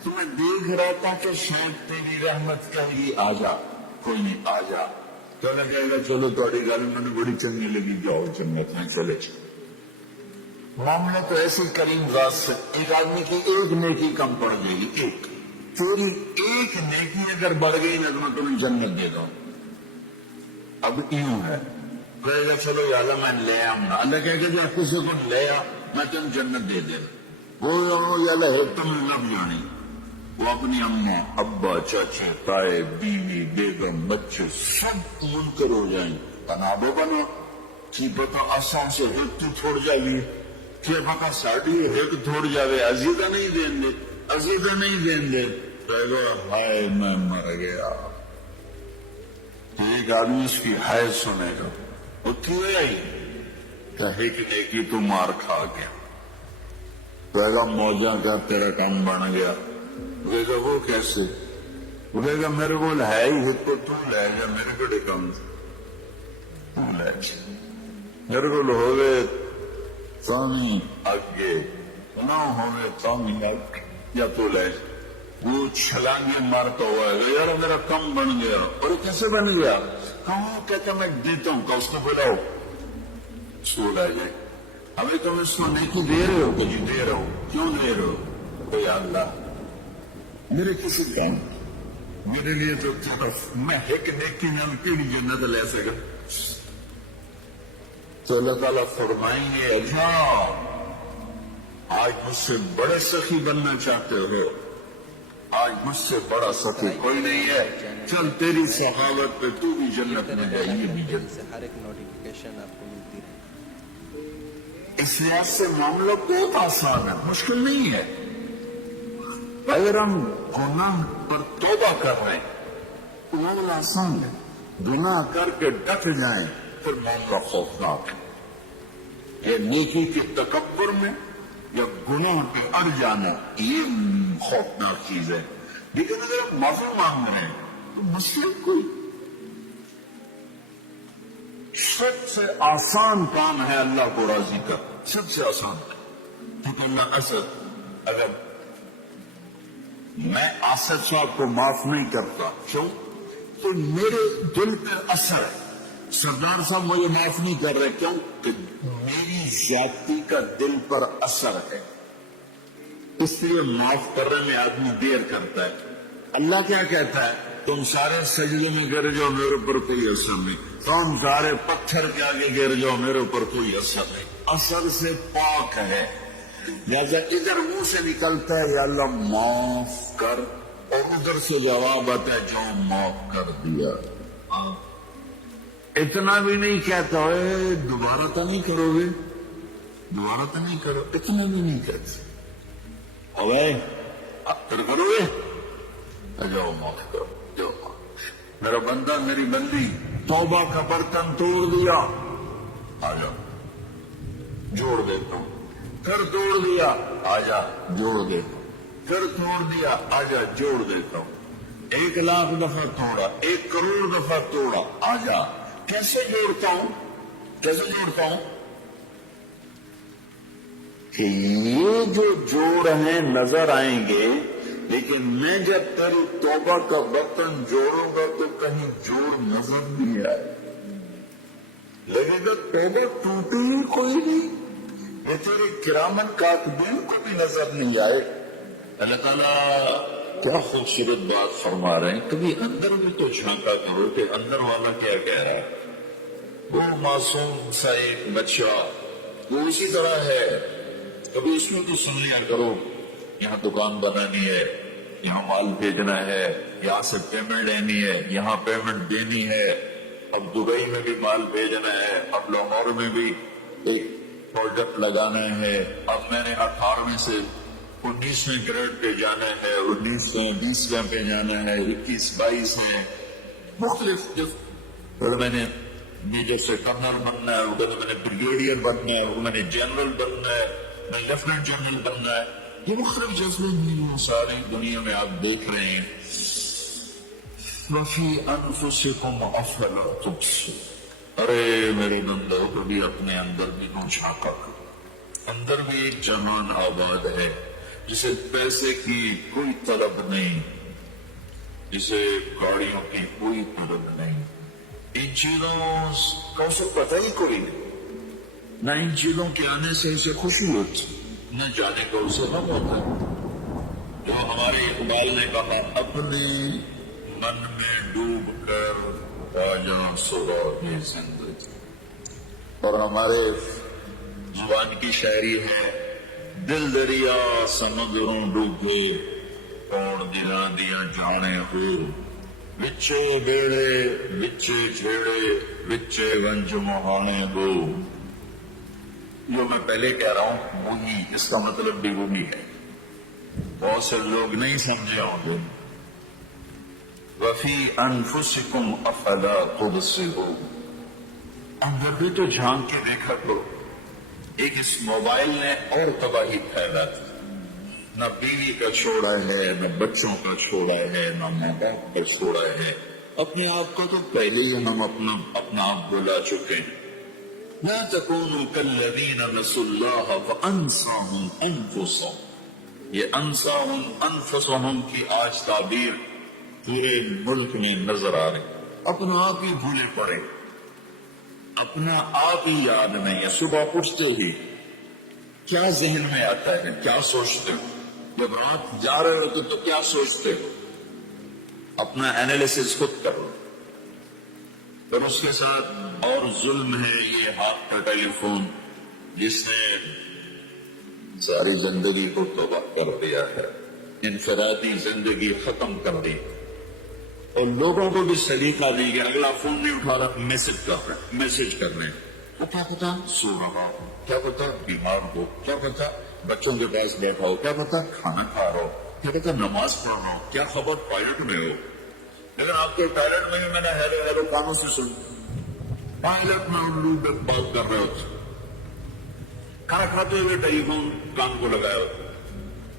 تو میں دیکھ رہا تھا کہ شاید تیری رحمت کہے گی آ جا. کوئی نہیں، آ جا. تو کہے گا چلو تھوڑی گل میں بڑی چنگی لگی، جاؤ جنت میں چلے. معاملہ تو ایسی کریم ذات سے، ایک آدمی کی ایک نیکی کم پڑ گئی، ایک تیری ایک نیکی اگر بڑھ گئی نا تو میں تمہیں جنت دے دوں. اب یوں ہے، کہے گا چلو یا اللہ میں لے آؤں گا. اللہ کہے گا جو کسی کو لے آ، میں تم جنت دے دے. وہ یا اللہ ہے تمہیں لب جانی. وہ اپنی اماں، ابا، چاچے، تائے، بیوی، بیگم، بچے سب منکر ہو جائیں. تنابے بنو کی پتا آسان سے ہٹ تو چھوڑ جائیے، کہ پتا ساڑھی ہٹ چھوڑ جاوے، عزیزہ نہیں دین دے، عزیزہ نہیں دین دے. کہے گا ہائے میں مر گیا. ایک آدمی اس کی ہائے سنے گا، وہ کیوں آئی؟ کہے کہ نیکی تو مار کھا گیا. کہے گا موجہ کیا تیرا کام بن گیا. کہے گا وہ کیسے؟ کہے گا میرے کو ہے ہی ہت کو تو لے جا، میرے کو کام تو لے جا، میرے کو ہوئے تامی اگے نہ ہوئے تامی اگ، یا تو لے جا. وہ چھلانگے مارتا ہوا ہے، یار میرا کم بن گیا. اور کیسے بن گیا؟ کہاں کہتا میں دیتا ہوں، کہ اس کو بلاؤ سو رہ جائے. ابھی تم اس کو نیکی دے رہے ہو کہ جی دے رہے ہو، کیوں دے رہے ہو؟ تو یا اللہ میرے کسی کام میرے لیے تو میں ایک نیکی نام کی بھی جنت لے سکا. تو اللہ تعالیٰ فرمائیں گے اچھا آج مجھ سے بڑے سخی بننا چاہتے ہو، آج مجھ سے بڑا سخی کوئی نہیں ہے، چل تیری صحابت پہ تو بھی جنت میں جائے، یہ بھی جنت. سے ہر ایک نوٹیفیکیشن آپ کو ملتی رہے. اس لحاظ سے معاملہ بہت آسان ہے، مشکل نہیں ہے. اگر ہم گناہ پر توبہ کر رہے ہیں معاملہ آسان ہے، گناہ کر کے ڈٹ جائیں پھر معاملہ خوفناک ہے. یہ نیکی کے تکبر میں یا گناہ پہ اڑ جانا یہ خوفناک چیز ہے. لیکن اگر ہم معافی مانگ رہے ہیں تو مسئلہ کوئی سب سے آسان کام ہے اللہ کو راضی کر، سب سے آسان ہے. کیونکہ اللہ اسد اگر میں آصف صاحب کو معاف نہیں کرتا کیوں تو میرے دل پہ اثر ہے. سردار صاحب مجھے معاف نہیں کر رہے کیوں کہ میری زیادتی کا دل پر اثر ہے، اس لیے معاف کرنے میں آدمی دیر کرتا ہے. اللہ کیا کہتا ہے؟ تم سارے سجدے میں گر جاؤ میرے اوپر کوئی اثر نہیں، تم سارے پتھر کے آگے گر جاؤ میرے اوپر کوئی اثر نہیں. اثر سے پاک ہے. لہذا ادھر منہ سے نکلتا ہے یا اللہ معاف کر، اور ادھر سے جواب آتا ہے جو معاف کر دیا. اتنا بھی نہیں کہتا ہے دوبارہ تو نہیں کرو گے، دوبارہ تو نہیں کرو، اتنا بھی نہیں کہتے. اب پھر کرو گے جاؤ معاف کرو، جاؤ معاف. میرا بندہ میری بندی توبہ کا برتن توڑ دیا، آ جاؤ جوڑ دیتا ہوں. پھر توڑ دیا آ جا جوڑ دیتا ہوں. پھر توڑ دیا آ جا جوڑ دیتا ہوں. 1,00,000 دفعہ توڑا، 1 کروڑ دفعہ توڑا، آ جا. کیسے جوڑتا ہوں؟ کیسے جوڑتا ہوں؟ کہ یہ جو جوڑ ہیں نظر آئیں گے، لیکن میں جب تیری توبہ کا برتن جوڑوں گا تو کہیں جوڑ نظر نہیں آئے. لگے گا توبہ ٹوٹی ہی کوئی نہیں، یہ تیرے کرامن کاتبین کو بھی نظر نہیں آئے. اللہ تعالیٰ کیا خوبصورت بات فرما رہے ہیں. کبھی اندر بھی تو جھانکا کرو کہ اندر والا کیا کہہ رہا ہے. وہ معصوم سا ایک بچہ وہ اسی طرح ہے، کبھی اس میں تو سن لیا کرو یہاں دکان بنانی ہے، یہاں مال بھیجنا ہے، یہاں سے پیمنٹ لینی ہے، یہاں پیمنٹ دینی ہے، اب دبئی میں بھی مال بھیجنا ہے، اب لاہور میں بھی ایک پروڈکٹ لگانا ہے، اب میں نے 18ویں سے 19ویں گریڈ پہ جانا ہے، 19ویں 20ویں پہ جانا ہے، 21 22 ہے، مختلف. پھر میں نے میجر سے کرنل بننا ہے، وہ میں نے بریگیڈیئر بننا ہے، وہ میں نے جنرل بننا ہے، میں لیفٹنٹ جنرل بننا ہے. یہ مختلف جذبے ساری دنیا میں آپ دیکھ رہے ہیں. وفی انفسکم افلا تبصرون. ارے میرے بندو کبھی اپنے اندر بھی جھانکا کرو. اندر بھی ایک جہان آباد ہے جسے پیسے کی کوئی طلب نہیں، جسے گاڑیوں کی کوئی طلب نہیں. ان چیزوں کا اسے پتہ ہی کوئی نہیں، نہ ان چیزوں کے آنے سے اسے خوشی ہوتی، نہ جانے کا اسے غم ہوتا. جو ہمارے اقبال نے کہا اپنے من میں ڈوب کر آجا سراغ زندگی. اور ہمارے زبان کی شاعری ہے دل دریا سمندروں ڈوبے کون دلا دیا جانے ہو وچے بیڑے وچے جھیڑے وچے ونج مہانے ہو. جو میں پہلے کہہ رہا ہوں وہی اس کا مطلب بھی وہی ہے. بہت سے لوگ نہیں سمجھے ہوں گے. وفی انفسکم افلا تبصرون. اندر بھی تو جھانک کے دیکھا کرو. ایک اس موبائل نے اور تباہی پھیلا دی. نہ بیوی کا چھوڑا ہے، نہ بچوں کا چھوڑا ہے، نہ ماں باپ کا چھوڑا ہے. اپنے آپ کو تو پہلے ہی ہم اپنا آپ بلا چکے ہیں. لا تكونوا كالذين نسوا الله فأنساهم أنفسهم یہ انساہم انفسہم کی آج تعبیر پورے ملک میں نظر آ رہی. اپنا آپ ہی بھولے پڑے, اپنا آپ ہی یاد نہیں ہے. صبح اٹھتے ہی کیا ذہن میں آتا ہے, کیا سوچتے ہو؟ جب رات جا رہے ہو تو کیا سوچتے ہو؟ اپنا اینالیسس خود کرو. اور اس کے ساتھ اور ظلم ہے یہ ہاتھ کا ٹیلی فون, جس نے ساری زندگی کو تباہ کر دیا ہے, انفرادی زندگی ختم کر دی. اور لوگوں کو بھی سلیقہ دی کہ اگلا فون نہیں اٹھا رہا, میسج کر رہے ہیں. کیا پتا سو رہا ہو, کیا پتا بیمار ہو, کیا پتا بچوں کے پاس بیٹھا ہو, کیا پتا کھانا کھا رہا ہو, کیا پتا نماز پڑھ رہا ہو, کیا خبر پائلٹ میں ہو. لیکن آپ کے پائلٹ میں بھی میں نے ہیلو ہیلو کانوں سے سن, پائلٹ میں ان لوگ بات کر رہے ہوتے, کھانا کھاتے ہوئے ٹیلی فون کان کو لگایا ہوتا.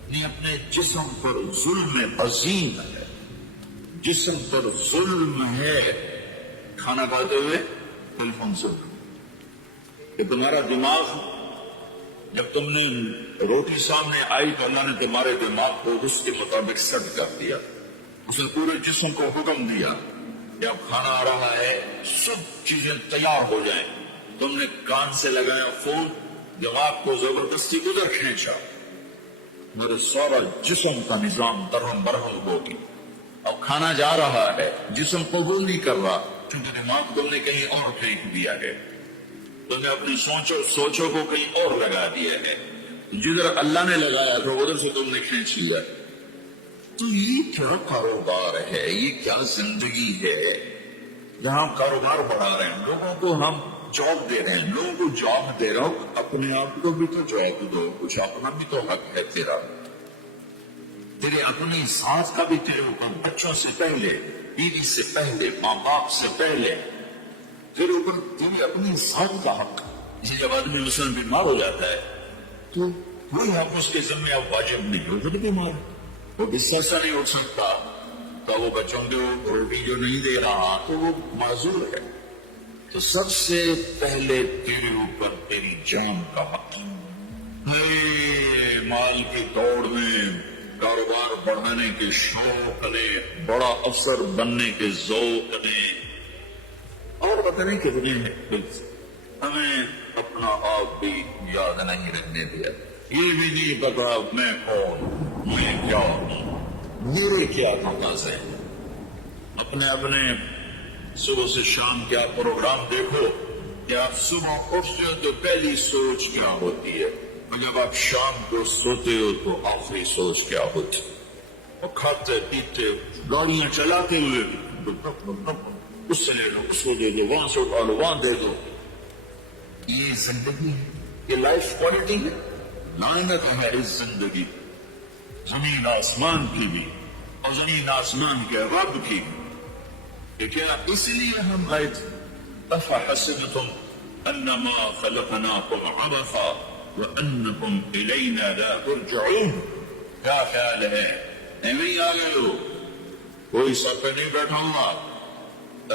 یہ اپنے جسم پر ظلم عظیم ہے, جسم پر ظلم ہے. کھانا کھاتے ہوئے ٹیلی فون سن کہ تمہارا دماغ, جب تم نے روٹی سامنے آئی تو اللہ نے تمہارے دماغ کو اس کے مطابق سیٹ کر دیا. اس نے پورے جسم کو حکم دیا کہ اب کھانا آ رہا ہے, سب چیزیں تیار ہو جائیں. تم نے کان سے لگایا فون, دماغ کو زبردستی ادھر کھینچا, میرے سارا جسم کا نظام درہم برہم ہو گئی. اب کھانا جا رہا ہے, جسم قبول نہیں کر رہا کیونکہ دماغ تم نے کہیں اور پھینک دیا ہے. تم نے اپنی سوچوں کو کہیں اور لگا دیا ہے. جدھر اللہ نے لگایا تھا ادھر سے تم نے کھینچ لیا. تو یہ کیا کاروبار ہے, یہ کیا زندگی ہے جہاں کاروبار بڑھا رہے ہیں, لوگوں کو ہم جاب دے رہے ہیں, لوگوں کو جاب دے رہا ہوں, اپنے آپ کو بھی تو جاب دو, کچھ اپنا بھی تو حق ہے تیرا. تیرے اپنی ذات کا بھی تیرے اوپر, بچوں سے پہلے, بیوی سے پہلے, ماں باپ سے پہلے تیرے اوپر تیری اپنی ذات کا حق. اسی جب آدمی مثلاً بیمار ہو جاتا ہے تو کوئی حق اس کے ذمہ اب واجب نہیں ہو. خود بیمار, وہ بستر سے نہیں اٹھ سکتا, تو وہ بچوں کو روٹی جو نہیں دے رہا تو وہ معذور ہے. تو سب سے پہلے تیرے اوپر تیری جان کا حق ہے. مال کی دوڑ میں, کاروبار بڑھانے کے شوق نے, بڑا افسر بننے کے ذوق نے, اور پتہ نہیں کتنے ہیں, ہمیں اپنا آپ بھی یاد نہیں رکھنے دیا. یہ بھی نہیں پتا میں کون, میں کیا ہوں, میرے کیا مقاصد ہے. اپنے صبح سے شام کیا پروگرام دیکھو کہ آپ صبح اٹھتے ہو تو پہلی سوچ کیا ہوتی ہے, اور جب آپ شام کو سوتے ہو تو آخری سوچ کیا ہوتی ہے. اور کھاتے پیتے گاڑیاں چلاتے ہوئے اس سے لے لو, اس کو دے دو, وہاں سے اٹھا لو, وہاں دے دو. یہ زندگی ہے, یہ لائف کوالٹی ہے. لعنت ہے اس زندگی, زمین آسمان کی بھی اور زمین آسمان کے رب کی بھی. کہ کیا اس لیے ہم آئے تھے, افحسبتم انما خلقناکم عبثا وانکم الینا لا ترجعون. کیا خیال ہے, نہیں آ گئے ہو, کوئی سر پہ نہیں بیٹھا ہوا.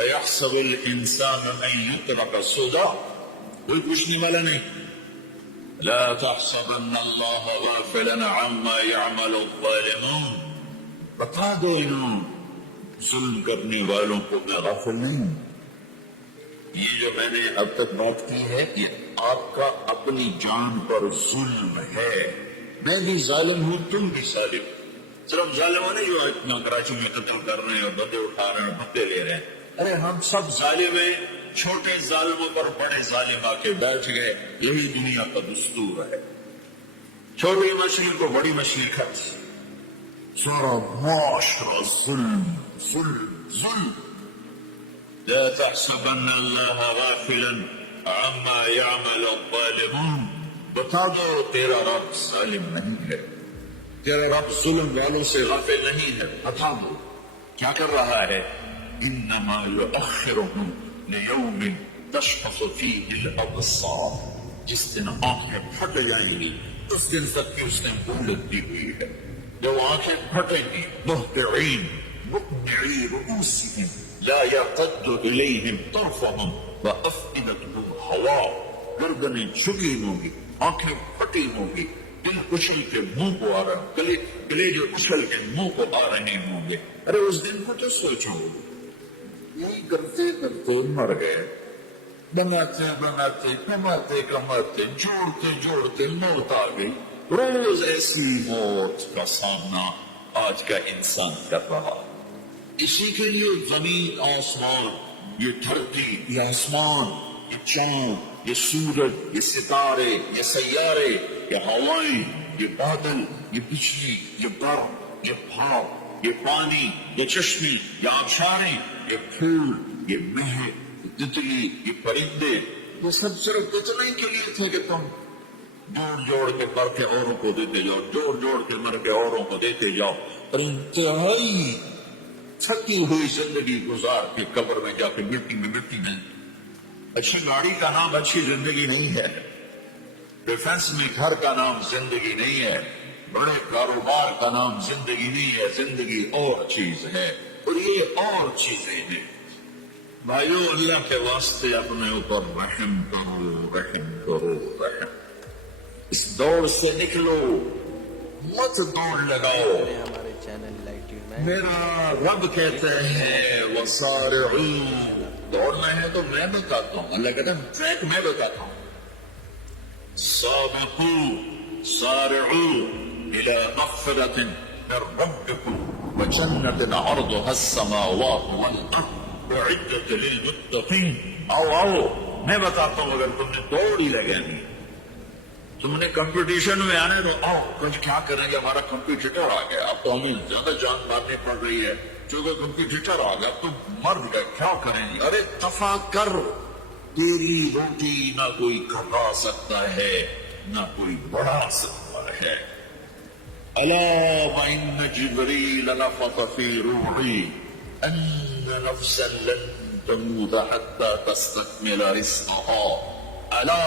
یحسب الانسان ان یترک سدى, کوئی پوچھنے والا نہیں. لا تحسبن اللہ غافلا عما يعمل الظالمون. بتا دو انہوں ظلم کرنے والوں کو میں غافل نہیں ہوں. یہ جو میں نے اب تک بات کی ہے یہ آپ کا اپنی جان پر ظلم ہے. میں بھی ظالم ہوں, تم بھی ظالم. صرف ظالموں نے جو اتنا کراچی میں قتل کر رہے ہیں اور بدے اٹھا رہے ہیں اور بدے لے رہے ہیں, ارے ہم سب ظالم ہیں. چھوٹے ظالموں پر بڑے ظالم آ کے بیٹھ گئے. یہی دنیا کا دستور ہے. چھوٹی مچھلی کو بڑی مچھلی کھاتی, سارا معاشرہ ظلم ظلم ظلم. لا تحسبن اللہ غافلا عما يعمل الظالمون. بتا دو تیرا رب ظالم نہیں ہے, تیرا رب ظلم والوں سے غافل نہیں ہے. بتا دو کیا کر رہا ہے. انما يؤخرهم لیوم تشخص فیہ الابصار. جس دن آنکھیں پھٹ جائیں گی اس دن تک کی اس نے مہلت دی ہوئی ہے. جب آنکھیں پھٹیں گی, مہطعین مقنعی رؤوسہم لا یرتد الیہم طرفہم وافئدتہم ہوا. گردنیں جھکی ہوں گی, آنکھیں پھٹی ہوں گی, دل کچل کے منہ کو آ رہا گلے جو اچھل کے منہ کو آ رہے ہوں گے. ارے اس دن کو تو سوچو. یہی کرتے کرتے مر گئے. بناتے بناتے کماتے کماتے جوڑتے جوڑتے موت آ گئی. روز ایسی موت کا سامنا آج کا انسان کر رہا. اسی کے لیے زمین آسمان، یہ دھرتی، یہ آسمان، یہ چاند، یہ سورج، یہ ستارے، یہ سیارے، یہ ہوائیں، یہ بادل، یہ بجلی، یہ برف، یہ بھاپ، یہ پانی، یہ چشمے، یہ آبشاریں، یہ پھول، یہ مہک، یہ تتلی، یہ پرندے، یہ سب صرف اتنے ہی کے لیے تھے کہ تم جوڑ جوڑ کے مر کے اوروں کو دیتے جاؤ، جوڑ جوڑ کے مر کے اوروں کو دیتے جاؤ، اور انتہائی تھکی ہوئی زندگی گزار کے قبر میں جا کے مٹی میں. اچھی گاڑی کا نام اچھی زندگی نہیں ہے. ڈیفنس میں گھر کا نام زندگی نہیں ہے. بڑے کاروبار کا نام زندگی نہیں ہے. زندگی اور چیز ہے، اور یہ اور چیزیں ہیں. بھائیو، اللہ کے واسطے اپنے اوپر رحم کرو، رحم کرو، رحم. اس دوڑ سے نکلو، مت دوڑ لگاؤ. ہمارے چینل لائٹ یو میں میرا رب کہتے ہیں وَسَارِعُوا. دوڑنا ہے تو میں بتاتا ہوں. اللہ کہتا ہے ٹریک میں بتاتا ہوں. سابقوا سارعوا إلى مغفرة من ربكم وجنة عرضها السماوات والأرض أعدت للمتقين. آؤ میں بتاتا ہوں. اگر تم نے دوڑ ہی لگانی، تم نے کمپٹیشن میں آنے تو آؤ. کچھ کیا کریں گے، ہمارا کمپیٹیٹر آ گیا، اب تو ہمیں زیادہ جان مارنی پڑ رہی ہے. چونکہ کمپیٹیٹر آ گیا تو مر گئے، کیا کریں گے. ارے دفع کر. تیری روٹی نہ کوئی کھا سکتا ہے، نہ کوئی بڑھا سکتا ہے. الا وان جبریل نفث فی روحی ان نفسا لن تموت حتى تستكمل رزقها. الا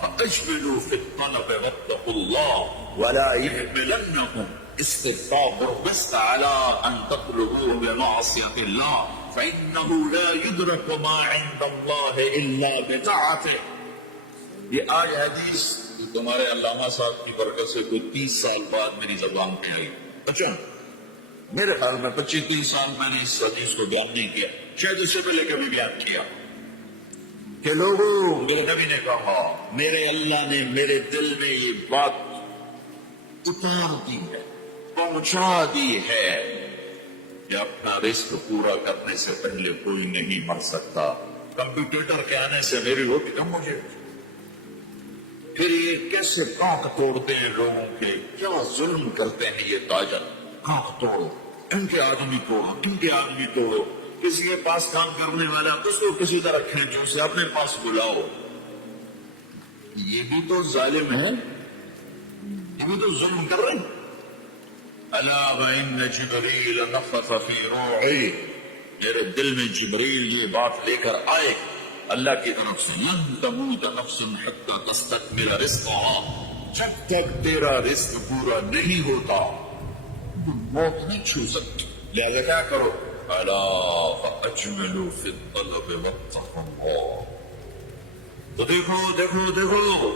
فاجملوا في الطلب واتقوا الله ولا يحملنكم استبطاء الرزق على ان تطلبوه بمعصية الله فإنه لا يدرك ما عند الله إلا بطاعته. یہ آج حدیث تمہارے علامہ صاحب کی برکت سے کوئی 30 سال بعد میری زبان پہ آئی. اچھا، میرے خیال میں 25-30 سال میں نے اس حدیث کو بیان نہیں کیا، شاید اس سے پہلے کبھی بیان کیا کہ لوگوں، میرے نبی نے کہا میرے اللہ نے میرے دل میں یہ بات اتار دی ہے، پہنچا دی ہے کہ اپنا رزق پورا کرنے سے پہلے کوئی نہیں مر سکتا. کمپیوٹر کے آنے سے میری روٹی کم ہو جائے. پھر یہ کیسے کانک توڑتے ہیں لوگوں کے، کیا ظلم کرتے ہیں یہ تاجر. کانک توڑو، ان کے آدمی توڑو، ان کے آدمی توڑو. کسی کے پاس کام کرنے والا اس کو کسی طرح کھینچو، اسے اپنے پاس بلاؤ. یہ بھی تو ظالم ہے، یہ بھی تو ظلم کر رہے ہیں. الا وان جبریل نفث فی روحی. میرے دل میں جبریل یہ بات لے کر آئے اللہ کی طرف سے، لن تموت نفس حتی تستکمل رزقها. جب تک تیرا رزق پورا نہیں ہوتا موت نہیں چھو سکتی. لہذا کیا کرو، الا فاجملوا فی الطلب واتقوا اللہ. تو دیکھو دیکھو دیکھو،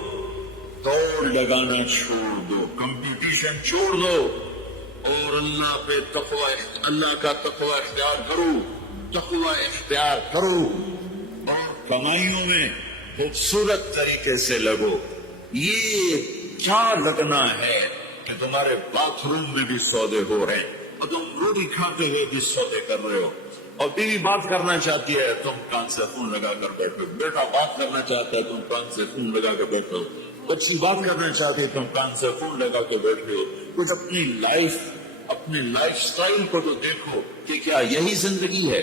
دوڑ لگانا چھوڑ دو، کمپٹیشن چھوڑ دو، اور اللہ پہ تقوی، اللہ کا تقوی اختیار کرو، تقوی اختیار کرو، اور کمائیوں میں خوبصورت طریقے سے لگو. یہ کیا لگنا ہے کہ تمہارے باتھ روم میں بھی سودے ہو رہے ہیں اور تم روٹی کھاتے ہوئے بھی سودے کر رہے ہو، اور بیوی بات کرنا چاہتی ہے تم کان سے فون لگا کر بیٹھو، بیٹا بات کرنا چاہتا ہے تم کان سے فون لگا کر بیٹھو، بچی بات کرنا چاہتی ہے تم کان سے فون لگا کے بیٹھے ہو. کچھ اپنی لائف سٹائل کو تو دیکھو کہ کیا یہی زندگی ہے.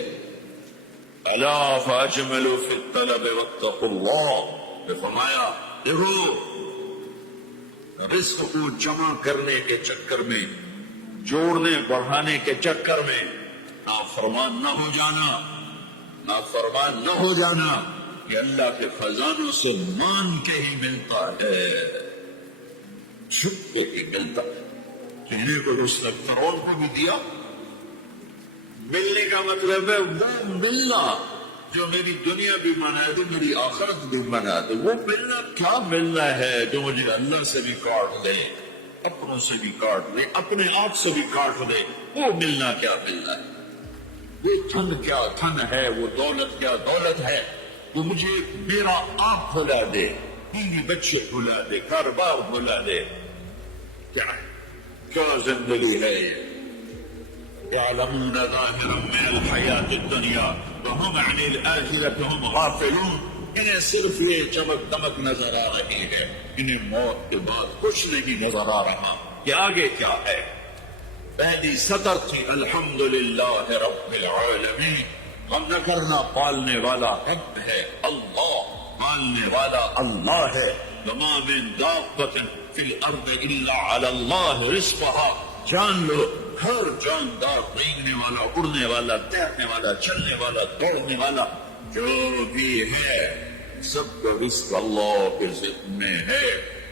الا فاجملوا فی الطلب واتقوا اللہ. فرمایا دیکھو، رزق کو جمع کرنے کے چکر میں، جوڑنے بڑھانے کے چکر میں نافرمان نہ ہو جانا، نافرمان نہ ہو جانا. کہ اللہ کے خزانوں سے مان کے ہی ملتا ہے، چھپ کے ہی ملتا ہے. کہنے کو اس نے فرعون کو بھی دیا. ملنے کا مطلب ہے وہ ملنا جو میری دنیا بھی منا ہے تو میری آخرت بھی منا ہے. تو وہ ملنا کیا ملنا ہے جو مجھے اللہ سے بھی کاٹ دے. اپنوں سے بھی کاٹ دے، اپنے آپ سے بھی کاٹ دے، وہ ملنا کیا ملنا ہے، وہ تھن کیا تھن ہے، وہ دولت کیا دولت ہے، وہ مجھے میرا آپ بھلا دے، بیوی بچے بھلا دے، کاروبار بھلا دے، کیا زندگی ہے یہ؟ يعلمون ظاهرا من الحياة الدنيا وهم عن الآخرة هم غافلون. انہیں صرف یہ چمک دمک نظر آ رہی ہے، انہیں موت کے بعد کچھ نہیں نظر آ رہا کہ آگے کیا ہے. پہلی سطر تھی الحمدللہ رب العالمین. ہم نہ کرنا پالنے والا رب ہے اللہ، پالنے والا اللہ ہے. وما من دابة في الارض الا على الله رزقها. جان لو ہر جاندار، رینگنے والا، اڑنے والا، تیرنے والا، چلنے والا، دوڑنے والا جو بھی ہے سب کا رزق اللہ کے ذمے ہے.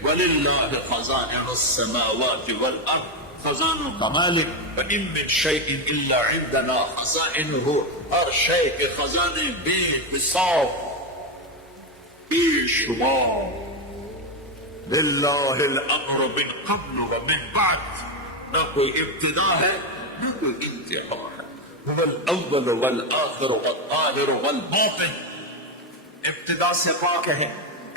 وَلِلَّهِ خَزَائِنُ السَّمَاوَاتِ وَالْأَرْضِ. خزانوں کا مالک. وَإِن مِّن شَيْءٍ إِلَّا عِندَنَا خَزَائِنُهُ. ہر شے کے خزانے بے حساب بے شمار. لِلَّهِ الْأَمْرُ مِن قَبْلُ وَمِن بَعْدُ. نہ کوئی ابتدا ہے نہ کوئی انتہا ہے. هو الاول والآخر والظاہر والباطن. ابتدا سے پاک ہے،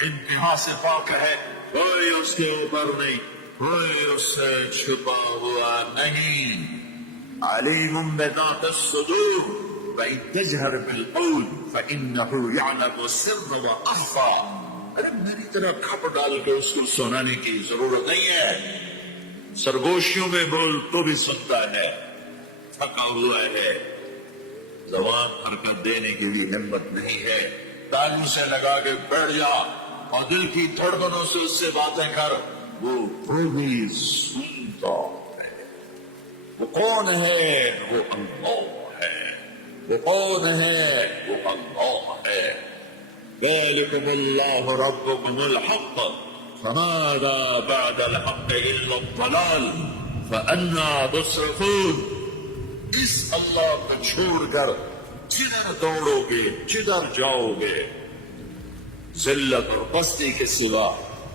انتہا سے پاک ہے، کوئی اس کے اوپر نہیں، کوئی اس سے چھپا ہوا نہیں. علیم بذات الصدور وإن تجهر بالقول فإنه يعلم السر وأخفى. ارے میری طرح کھپ ڈال کے اس کو سنانے کی ضرورت نہیں ہے. سرگوشیوں میں بول تو بھی سنتا ہے، تھکا ہوا ہے، زبان حرکت دینے کی بھی ہمت نہیں ہے. تالو سے لگا کے بیٹھ جا اور دل کی دھڑکنوں سے اس سے باتیں کر، وہ بھی سنتا ہے. وہ کون ہے؟ وہ اللہ ہے. وہ کون ہے؟ وہ اللہ ہے. ذالکم اللہ ربکم الحق فماذا بعد الحق الا الضلال فأنا تصرفون. اس اللہ کو چھوڑ کر جدھر دوڑو گے، جدھر جاؤ گے، ذلت اور پستی کے سوا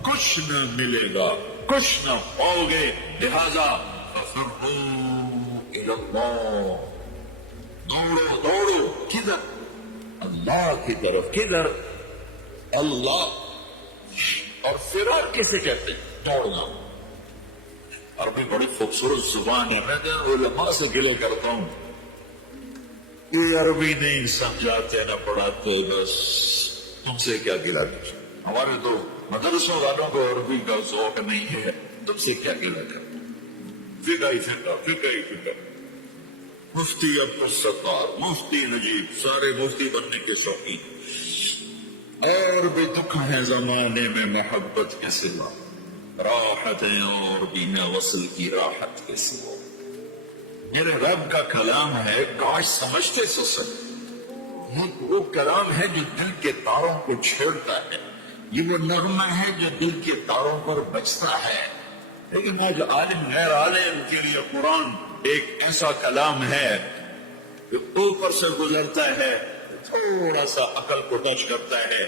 کچھ نہ ملے گا، کچھ نہ پاؤ گے. لہذا ففروا الی اللہ. دوڑو دوڑو کدھر؟ اللہ کی طرف. کدھر؟ اللہ. اور فرار کسے کہتے ہیں؟ دوڑنا. عربی بڑی خوبصورت زبان ہے. میں علماء سے گلے کرتا ہوں، یہ عربی نہیں سمجھاتے نہ پڑھاتے، بس تم سے کیا گلا. ہمارے تو مدرسوں والوں کو عربی کا ذوق نہیں ہے، تم سے کیا گلا کر. فقہ ہی فقہ، فقہ ہی فقہ. مفتی عبدالستار، مفتی نجیب، سارے مفتی بننے کے شوقین. اور بھی دکھ ہے زمانے میں محبت کے سوا، راحتیں اور بنا وصل کی راحت کے سوا. میرے رب کا کلام ہے، کاش سمجھتے یہ وہ کلام ہے جو دل کے تاروں کو چھیڑتا ہے، یہ وہ نغمہ ہے جو دل کے تاروں پر بجتا ہے. لیکن آج عالم غیر عالم کے لیے قرآن ایک ایسا کلام ہے جو اوپر سے گزرتا ہے، تھوڑا سا عقل کو ٹچ کرتا ہے،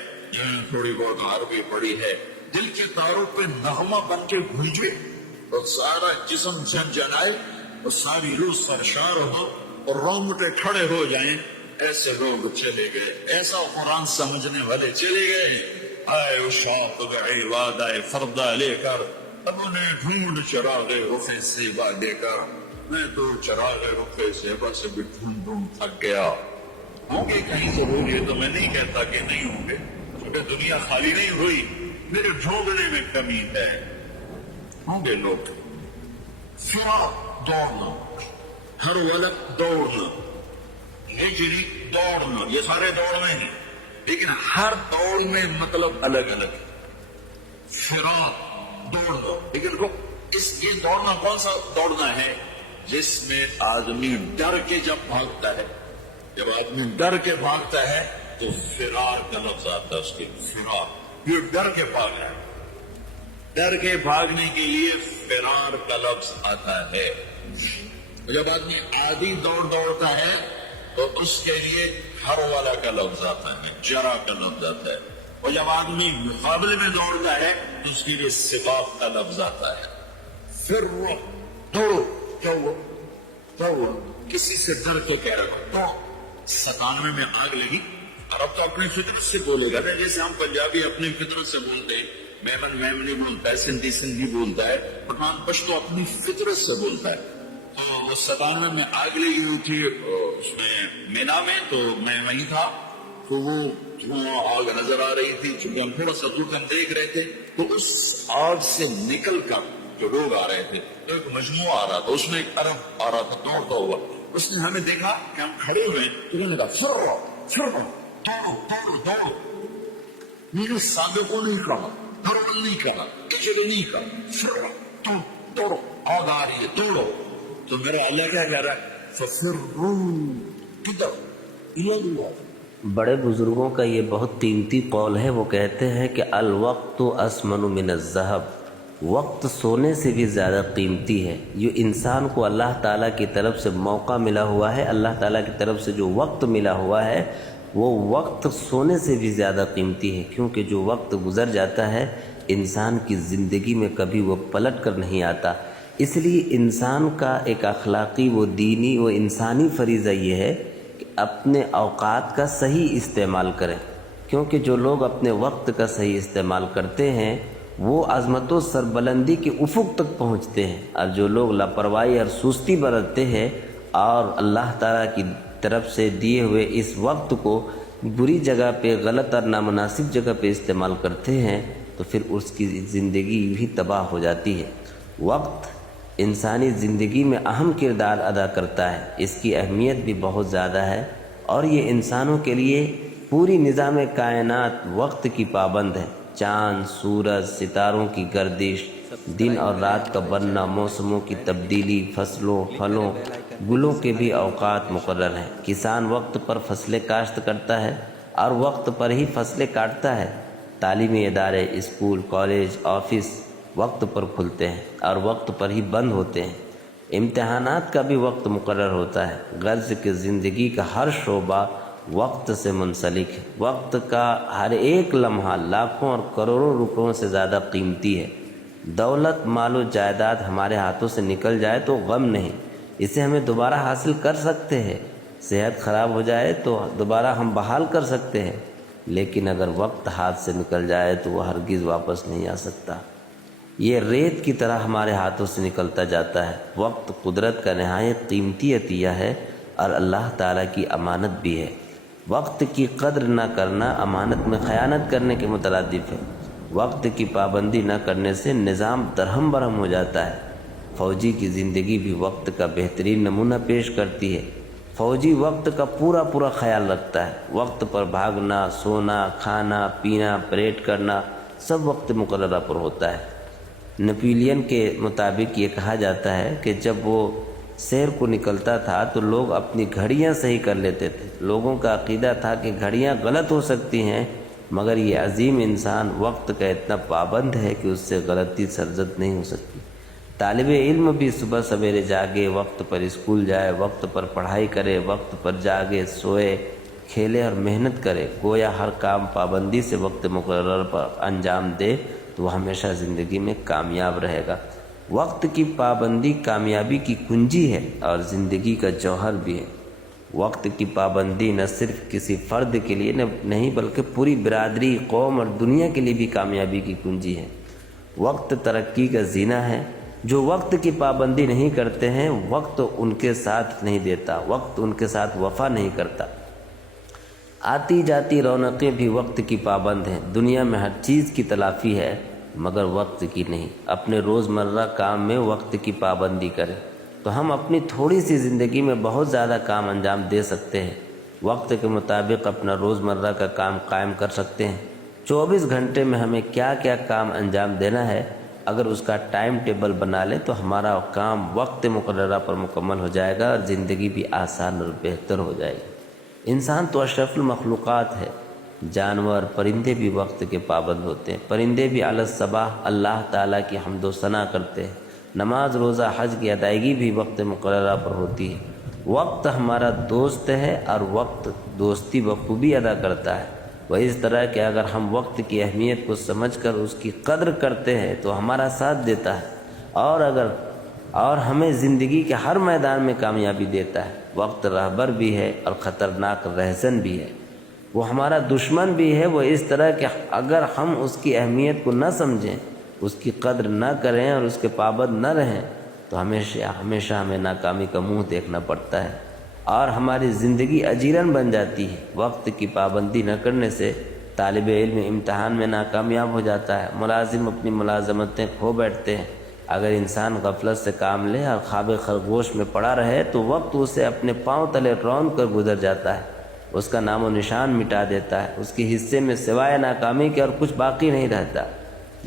تھوڑی بہت عربی پڑی ہے، دل کے تاروں پہ نغمہ بن کے گونجے اور سارا جسم جھنجھنائے اور ساری روح سرشار ہو اور رونگٹے کھڑے ہو جائیں. ایسے لوگ چلے گئے، ایسا قرآن سمجھنے والے چلے گئے. آئے اشاق گئے وعدہ فردہ لے کر، اب انہیں ڈھونڈ چراغ رخ سیبا لے کر. میں تو چراغ رخ سیبا سے بھی ڈھونڈ تھک گیا. ہوں گے کہیں ضرور، یہ تو میں نہیں کہتا کہ نہیں ہوں گے، کیونکہ دنیا خالی نہیں ہوئی، میرے ڈھونڈنے میں کمی ہے. ہوں گے لوگ. فرار دوڑنا، ہر وقت دوڑنا، ہجری دوڑنا، یہ سارے دوڑنے ہیں لیکن ہر دوڑ میں مطلب الگ الگ. فرار دوڑنا، لیکن یہ دوڑنا کون سا دوڑنا ہے؟ جس میں آدمی ڈر کے جب بھاگتا ہے. جب آدمی ڈر کے بھاگتا ہے تو فرار کا لفظ آتا ہے اس کے. فرار، یہ ڈر کے بھاگنا ہے. ڈر کے بھاگنے کے لیے فرار کا لفظ آتا ہے. جب آدمی عادی دوڑتا ہے تو اس کے لیے ہر والا کا لفظ آتا ہے، جرا کا لفظ آتا ہے. اور جب آدمی مقابلے میں دوڑتا ہے تو اس کے لیے سباق کا لفظ آتا ہے. پھر دوڑو. کیا ہوا؟ کیا ہوا؟ کسی سے ڈر کے کہہ رہا ہوں. 97 میں آگ لگی. عرب تو اپنی فطرت سے بولے گا نا، جیسے ہم پنجابی اپنی فطرت سے بولتے ہیں. میمن میمنی بولتا ہے، سندھی سندھی بولتا ہے، پٹھان پشتو اپنی فطرت سے بولتا ہے. تو وہ 97 میں آگ لگی ہوئی تھی اس میں مینا میں، تو میں وہیں تھا. تو وہ آگ نظر آ رہی تھی، چونکہ ہم تھوڑا سا دور ہم دیکھ رہے تھے. تو اس آگ سے نکل کر جو لوگ آ رہے تھے، ایک مجموعہ آ رہا تھا، اس میں ایک عرب آ رہا تھا دوڑتا ہوا. اس نے ہمیں دیکھا کہ ہم کھڑے ہوئے، تو انہوں نے کہا فرو فرو، دوڑو دوڑو دوڑو. میرے سابقوں نہیں کہا، فرو نہیں کہا، کچھ نہیں کہا، فرو دوڑو، آگ آ رہی ہے دوڑو. تو میرا اللہ کیا کہہ رہا ہے؟ ففروا. کدھر؟ الى اللہ. بڑے بزرگوں کا یہ بہت قیمتی قول ہے. وہ کہتے ہیں کہ الوقت اسمن من الذهب، وقت سونے سے بھی زیادہ قیمتی ہے. یہ انسان کو اللہ تعالیٰ کی طرف سے موقع ملا ہوا ہے، اللہ تعالیٰ کی طرف سے جو وقت ملا ہوا ہے وہ وقت سونے سے بھی زیادہ قیمتی ہے. کیونکہ جو وقت گزر جاتا ہے انسان کی زندگی میں کبھی وہ پلٹ کر نہیں آتا. اس لیے انسان کا ایک اخلاقی و دینی و انسانی فریضہ یہ ہے کہ اپنے اوقات کا صحیح استعمال کریں. کیونکہ جو لوگ اپنے وقت کا صحیح استعمال کرتے ہیں وہ عظمت و سربلندی کے افق تک پہنچتے ہیں، اور جو لوگ لاپرواہی اور سستی برتتے ہیں اور اللہ تعالیٰ کی طرف سے دیے ہوئے اس وقت کو بری جگہ پہ، غلط اور نامناسب جگہ پہ استعمال کرتے ہیں تو پھر اس کی زندگی بھی تباہ ہو جاتی ہے. وقت انسانی زندگی میں اہم کردار ادا کرتا ہے، اس کی اہمیت بھی بہت زیادہ ہے، اور یہ انسانوں کے لیے پوری نظام کائنات وقت کی پابند ہے. چاند، سورج، ستاروں کی گردش، دن اور رات کا بننا، موسموں کی تبدیلی، فصلوں، پھلوں، گلوں کے بھی اوقات مقرر ہیں. کسان وقت پر فصلیں کاشت کرتا ہے اور وقت پر ہی فصلیں کاٹتا ہے. تعلیمی ادارے، اسکول، کالج، آفس وقت پر کھلتے ہیں اور وقت پر ہی بند ہوتے ہیں. امتحانات کا بھی وقت مقرر ہوتا ہے. غرض کہ زندگی کا ہر شعبہ وقت سے منسلک ہے. وقت کا ہر ایک لمحہ لاکھوں اور کروڑوں روپوں سے زیادہ قیمتی ہے. دولت، مال و جائیداد ہمارے ہاتھوں سے نکل جائے تو غم نہیں، اسے ہمیں دوبارہ حاصل کر سکتے ہیں. صحت خراب ہو جائے تو دوبارہ ہم بحال کر سکتے ہیں، لیکن اگر وقت ہاتھ سے نکل جائے تو وہ ہرگز واپس نہیں آ سکتا. یہ ریت کی طرح ہمارے ہاتھوں سے نکلتا جاتا ہے. وقت قدرت کا نہایت قیمتی عطیہ ہے اور اللہ تعالیٰ کی امانت بھی ہے. وقت کی قدر نہ کرنا امانت میں خیانت کرنے کے مترادف ہے. وقت کی پابندی نہ کرنے سے نظام درہم برہم ہو جاتا ہے. فوجی کی زندگی بھی وقت کا بہترین نمونہ پیش کرتی ہے. فوجی وقت کا پورا خیال رکھتا ہے. وقت پر بھاگنا، سونا، کھانا، پینا، پریڈ کرنا سب وقت مقررہ پر ہوتا ہے. نپولین کے مطابق یہ کہا جاتا ہے کہ جب وہ سیر کو نکلتا تھا تو لوگ اپنی گھڑیاں صحیح کر لیتے تھے. لوگوں کا عقیدہ تھا کہ گھڑیاں غلط ہو سکتی ہیں، مگر یہ عظیم انسان وقت کا اتنا پابند ہے کہ اس سے غلطی سرزد نہیں ہو سکتی. طالب علم بھی صبح سویرے جاگے، وقت پر اسکول جائے، وقت پر پڑھائی کرے، وقت پر جاگے، سوئے، کھیلے اور محنت کرے، گویا ہر کام پابندی سے وقت مقرر پر انجام دے تو وہ ہمیشہ زندگی میں کامیاب رہے گا. وقت کی پابندی کامیابی کی کنجی ہے اور زندگی کا جوہر بھی ہے. وقت کی پابندی نہ صرف کسی فرد کے لیے نہیں بلکہ پوری برادری، قوم اور دنیا کے لیے بھی کامیابی کی کنجی ہے. وقت ترقی کا زینہ ہے. جو وقت کی پابندی نہیں کرتے ہیں وقت ان کے ساتھ نہیں دیتا، وقت ان کے ساتھ وفا نہیں کرتا. آتی جاتی رونقیں بھی وقت کی پابند ہیں. دنیا میں ہر چیز کی تلافی ہے مگر وقت کی نہیں. اپنے روزمرہ کام میں وقت کی پابندی کریں تو ہم اپنی تھوڑی سی زندگی میں بہت زیادہ کام انجام دے سکتے ہیں. وقت کے مطابق اپنا روزمرہ کا کام قائم کر سکتے ہیں. 24 گھنٹے میں ہمیں کیا کیا کام انجام دینا ہے، اگر اس کا ٹائم ٹیبل بنا لیں تو ہمارا کام وقت مقررہ پر مکمل ہو جائے گا اور زندگی بھی آسان اور بہتر ہو جائے گی. انسان تو اشرف المخلوقات ہے. جانور، پرندے بھی وقت کے پابند ہوتے ہیں. پرندے بھی علی الصباح اللہ تعالیٰ کی حمد و ثنا کرتے ہیں. نماز، روزہ، حج کی ادائیگی بھی وقت مقررہ پر ہوتی ہے. وقت ہمارا دوست ہے اور وقت دوستی بخوبی ادا کرتا ہے. وہ اس طرح کہ اگر ہم وقت کی اہمیت کو سمجھ کر اس کی قدر کرتے ہیں تو ہمارا ساتھ دیتا ہے، اور اگر اور ہمیں زندگی کے ہر میدان میں کامیابی دیتا ہے۔ وقت رہبر بھی ہے اور خطرناک رہزن بھی ہے، وہ ہمارا دشمن بھی ہے۔ وہ اس طرح کہ اگر ہم اس کی اہمیت کو نہ سمجھیں، اس کی قدر نہ کریں اور اس کے پابند نہ رہیں تو ہمیشہ ہمیں ناکامی کا منہ دیکھنا پڑتا ہے اور ہماری زندگی اجیرن بن جاتی ہے۔ وقت کی پابندی نہ کرنے سے طالب علم امتحان میں ناکامیاب ہو جاتا ہے، ملازم اپنی ملازمتیں کھو بیٹھتے ہیں۔ اگر انسان غفلت سے کام لے اور خواب خرگوش میں پڑا رہے تو وقت اسے اپنے پاؤں تلے رون کر گزر جاتا ہے، اس کا نام و نشان مٹا دیتا ہے، اس کے حصے میں سوائے ناکامی کے اور کچھ باقی نہیں رہتا۔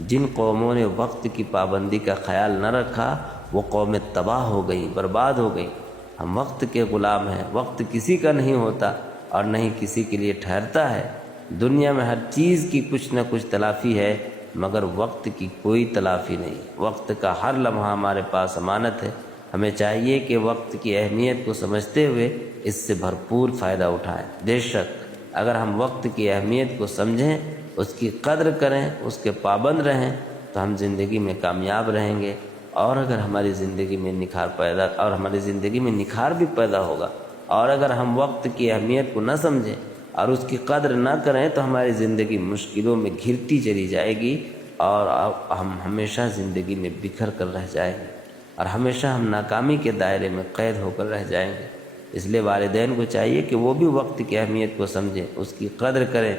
جن قوموں نے وقت کی پابندی کا خیال نہ رکھا وہ قومیں تباہ ہو گئیں، برباد ہو گئیں۔ ہم وقت کے غلام ہیں، وقت کسی کا نہیں ہوتا اور نہ ہی کسی کے لیے ٹھہرتا ہے۔ دنیا میں ہر چیز کی کچھ نہ کچھ تلافی ہے مگر وقت کی کوئی تلافی نہیں۔ وقت کا ہر لمحہ ہمارے پاس امانت ہے، ہمیں چاہیے کہ وقت کی اہمیت کو سمجھتے ہوئے اس سے بھرپور فائدہ اٹھائیں۔ بے شک اگر ہم وقت کی اہمیت کو سمجھیں، اس کی قدر کریں، اس کے پابند رہیں تو ہم زندگی میں کامیاب رہیں گے، اور اگر ہماری زندگی میں نکھار بھی پیدا ہوگا۔ اور اگر ہم وقت کی اہمیت کو نہ سمجھیں اور اس کی قدر نہ کریں تو ہماری زندگی مشکلوں میں گھرتی چلی جائے گی اور ہم ہمیشہ زندگی میں بکھر کر رہ جائیں گے اور ہمیشہ ہم ناکامی کے دائرے میں قید ہو کر رہ جائیں گے۔ اس لیے والدین کو چاہیے کہ وہ بھی وقت کی اہمیت کو سمجھیں، اس کی قدر کریں،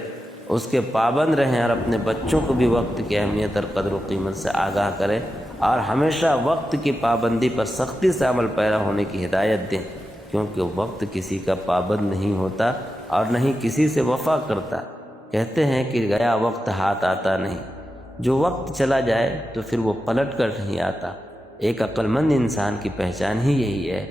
اس کے پابند رہیں اور اپنے بچوں کو بھی وقت کی اہمیت اور قدر و قیمت سے آگاہ کریں اور ہمیشہ وقت کی پابندی پر سختی سے عمل پیرا ہونے کی ہدایت دیں، کیونکہ وقت کسی کا پابند نہیں ہوتا اور نہ ہی کسی سے وفا کرتا۔ کہتے ہیں کہ گیا وقت ہاتھ آتا نہیں، جو وقت چلا جائے تو پھر وہ پلٹ کر نہیں آتا۔ ایک عقل مند انسان کی پہچان ہی یہی ہے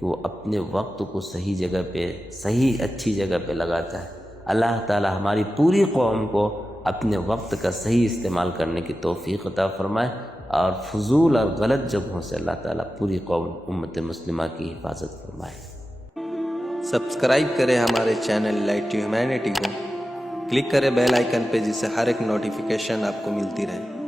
کہ وہ اپنے وقت کو صحیح جگہ پہ، صحیح اچھی جگہ پہ لگاتا ہے۔ اللہ تعالی ہماری پوری قوم کو اپنے وقت کا صحیح استعمال کرنے کی توفیق عطا فرمائے اور فضول اور غلط جگہوں سے اللہ تعالی پوری قوم امت مسلمہ کی حفاظت فرمائے۔ سبسکرائب کریں ہمارے چینل لائٹ ٹو ہیومینٹی کو، کلک کریں بیل آئیکن پہ جس سے ہر ایک نوٹیفیکیشن آپ کو ملتی رہے۔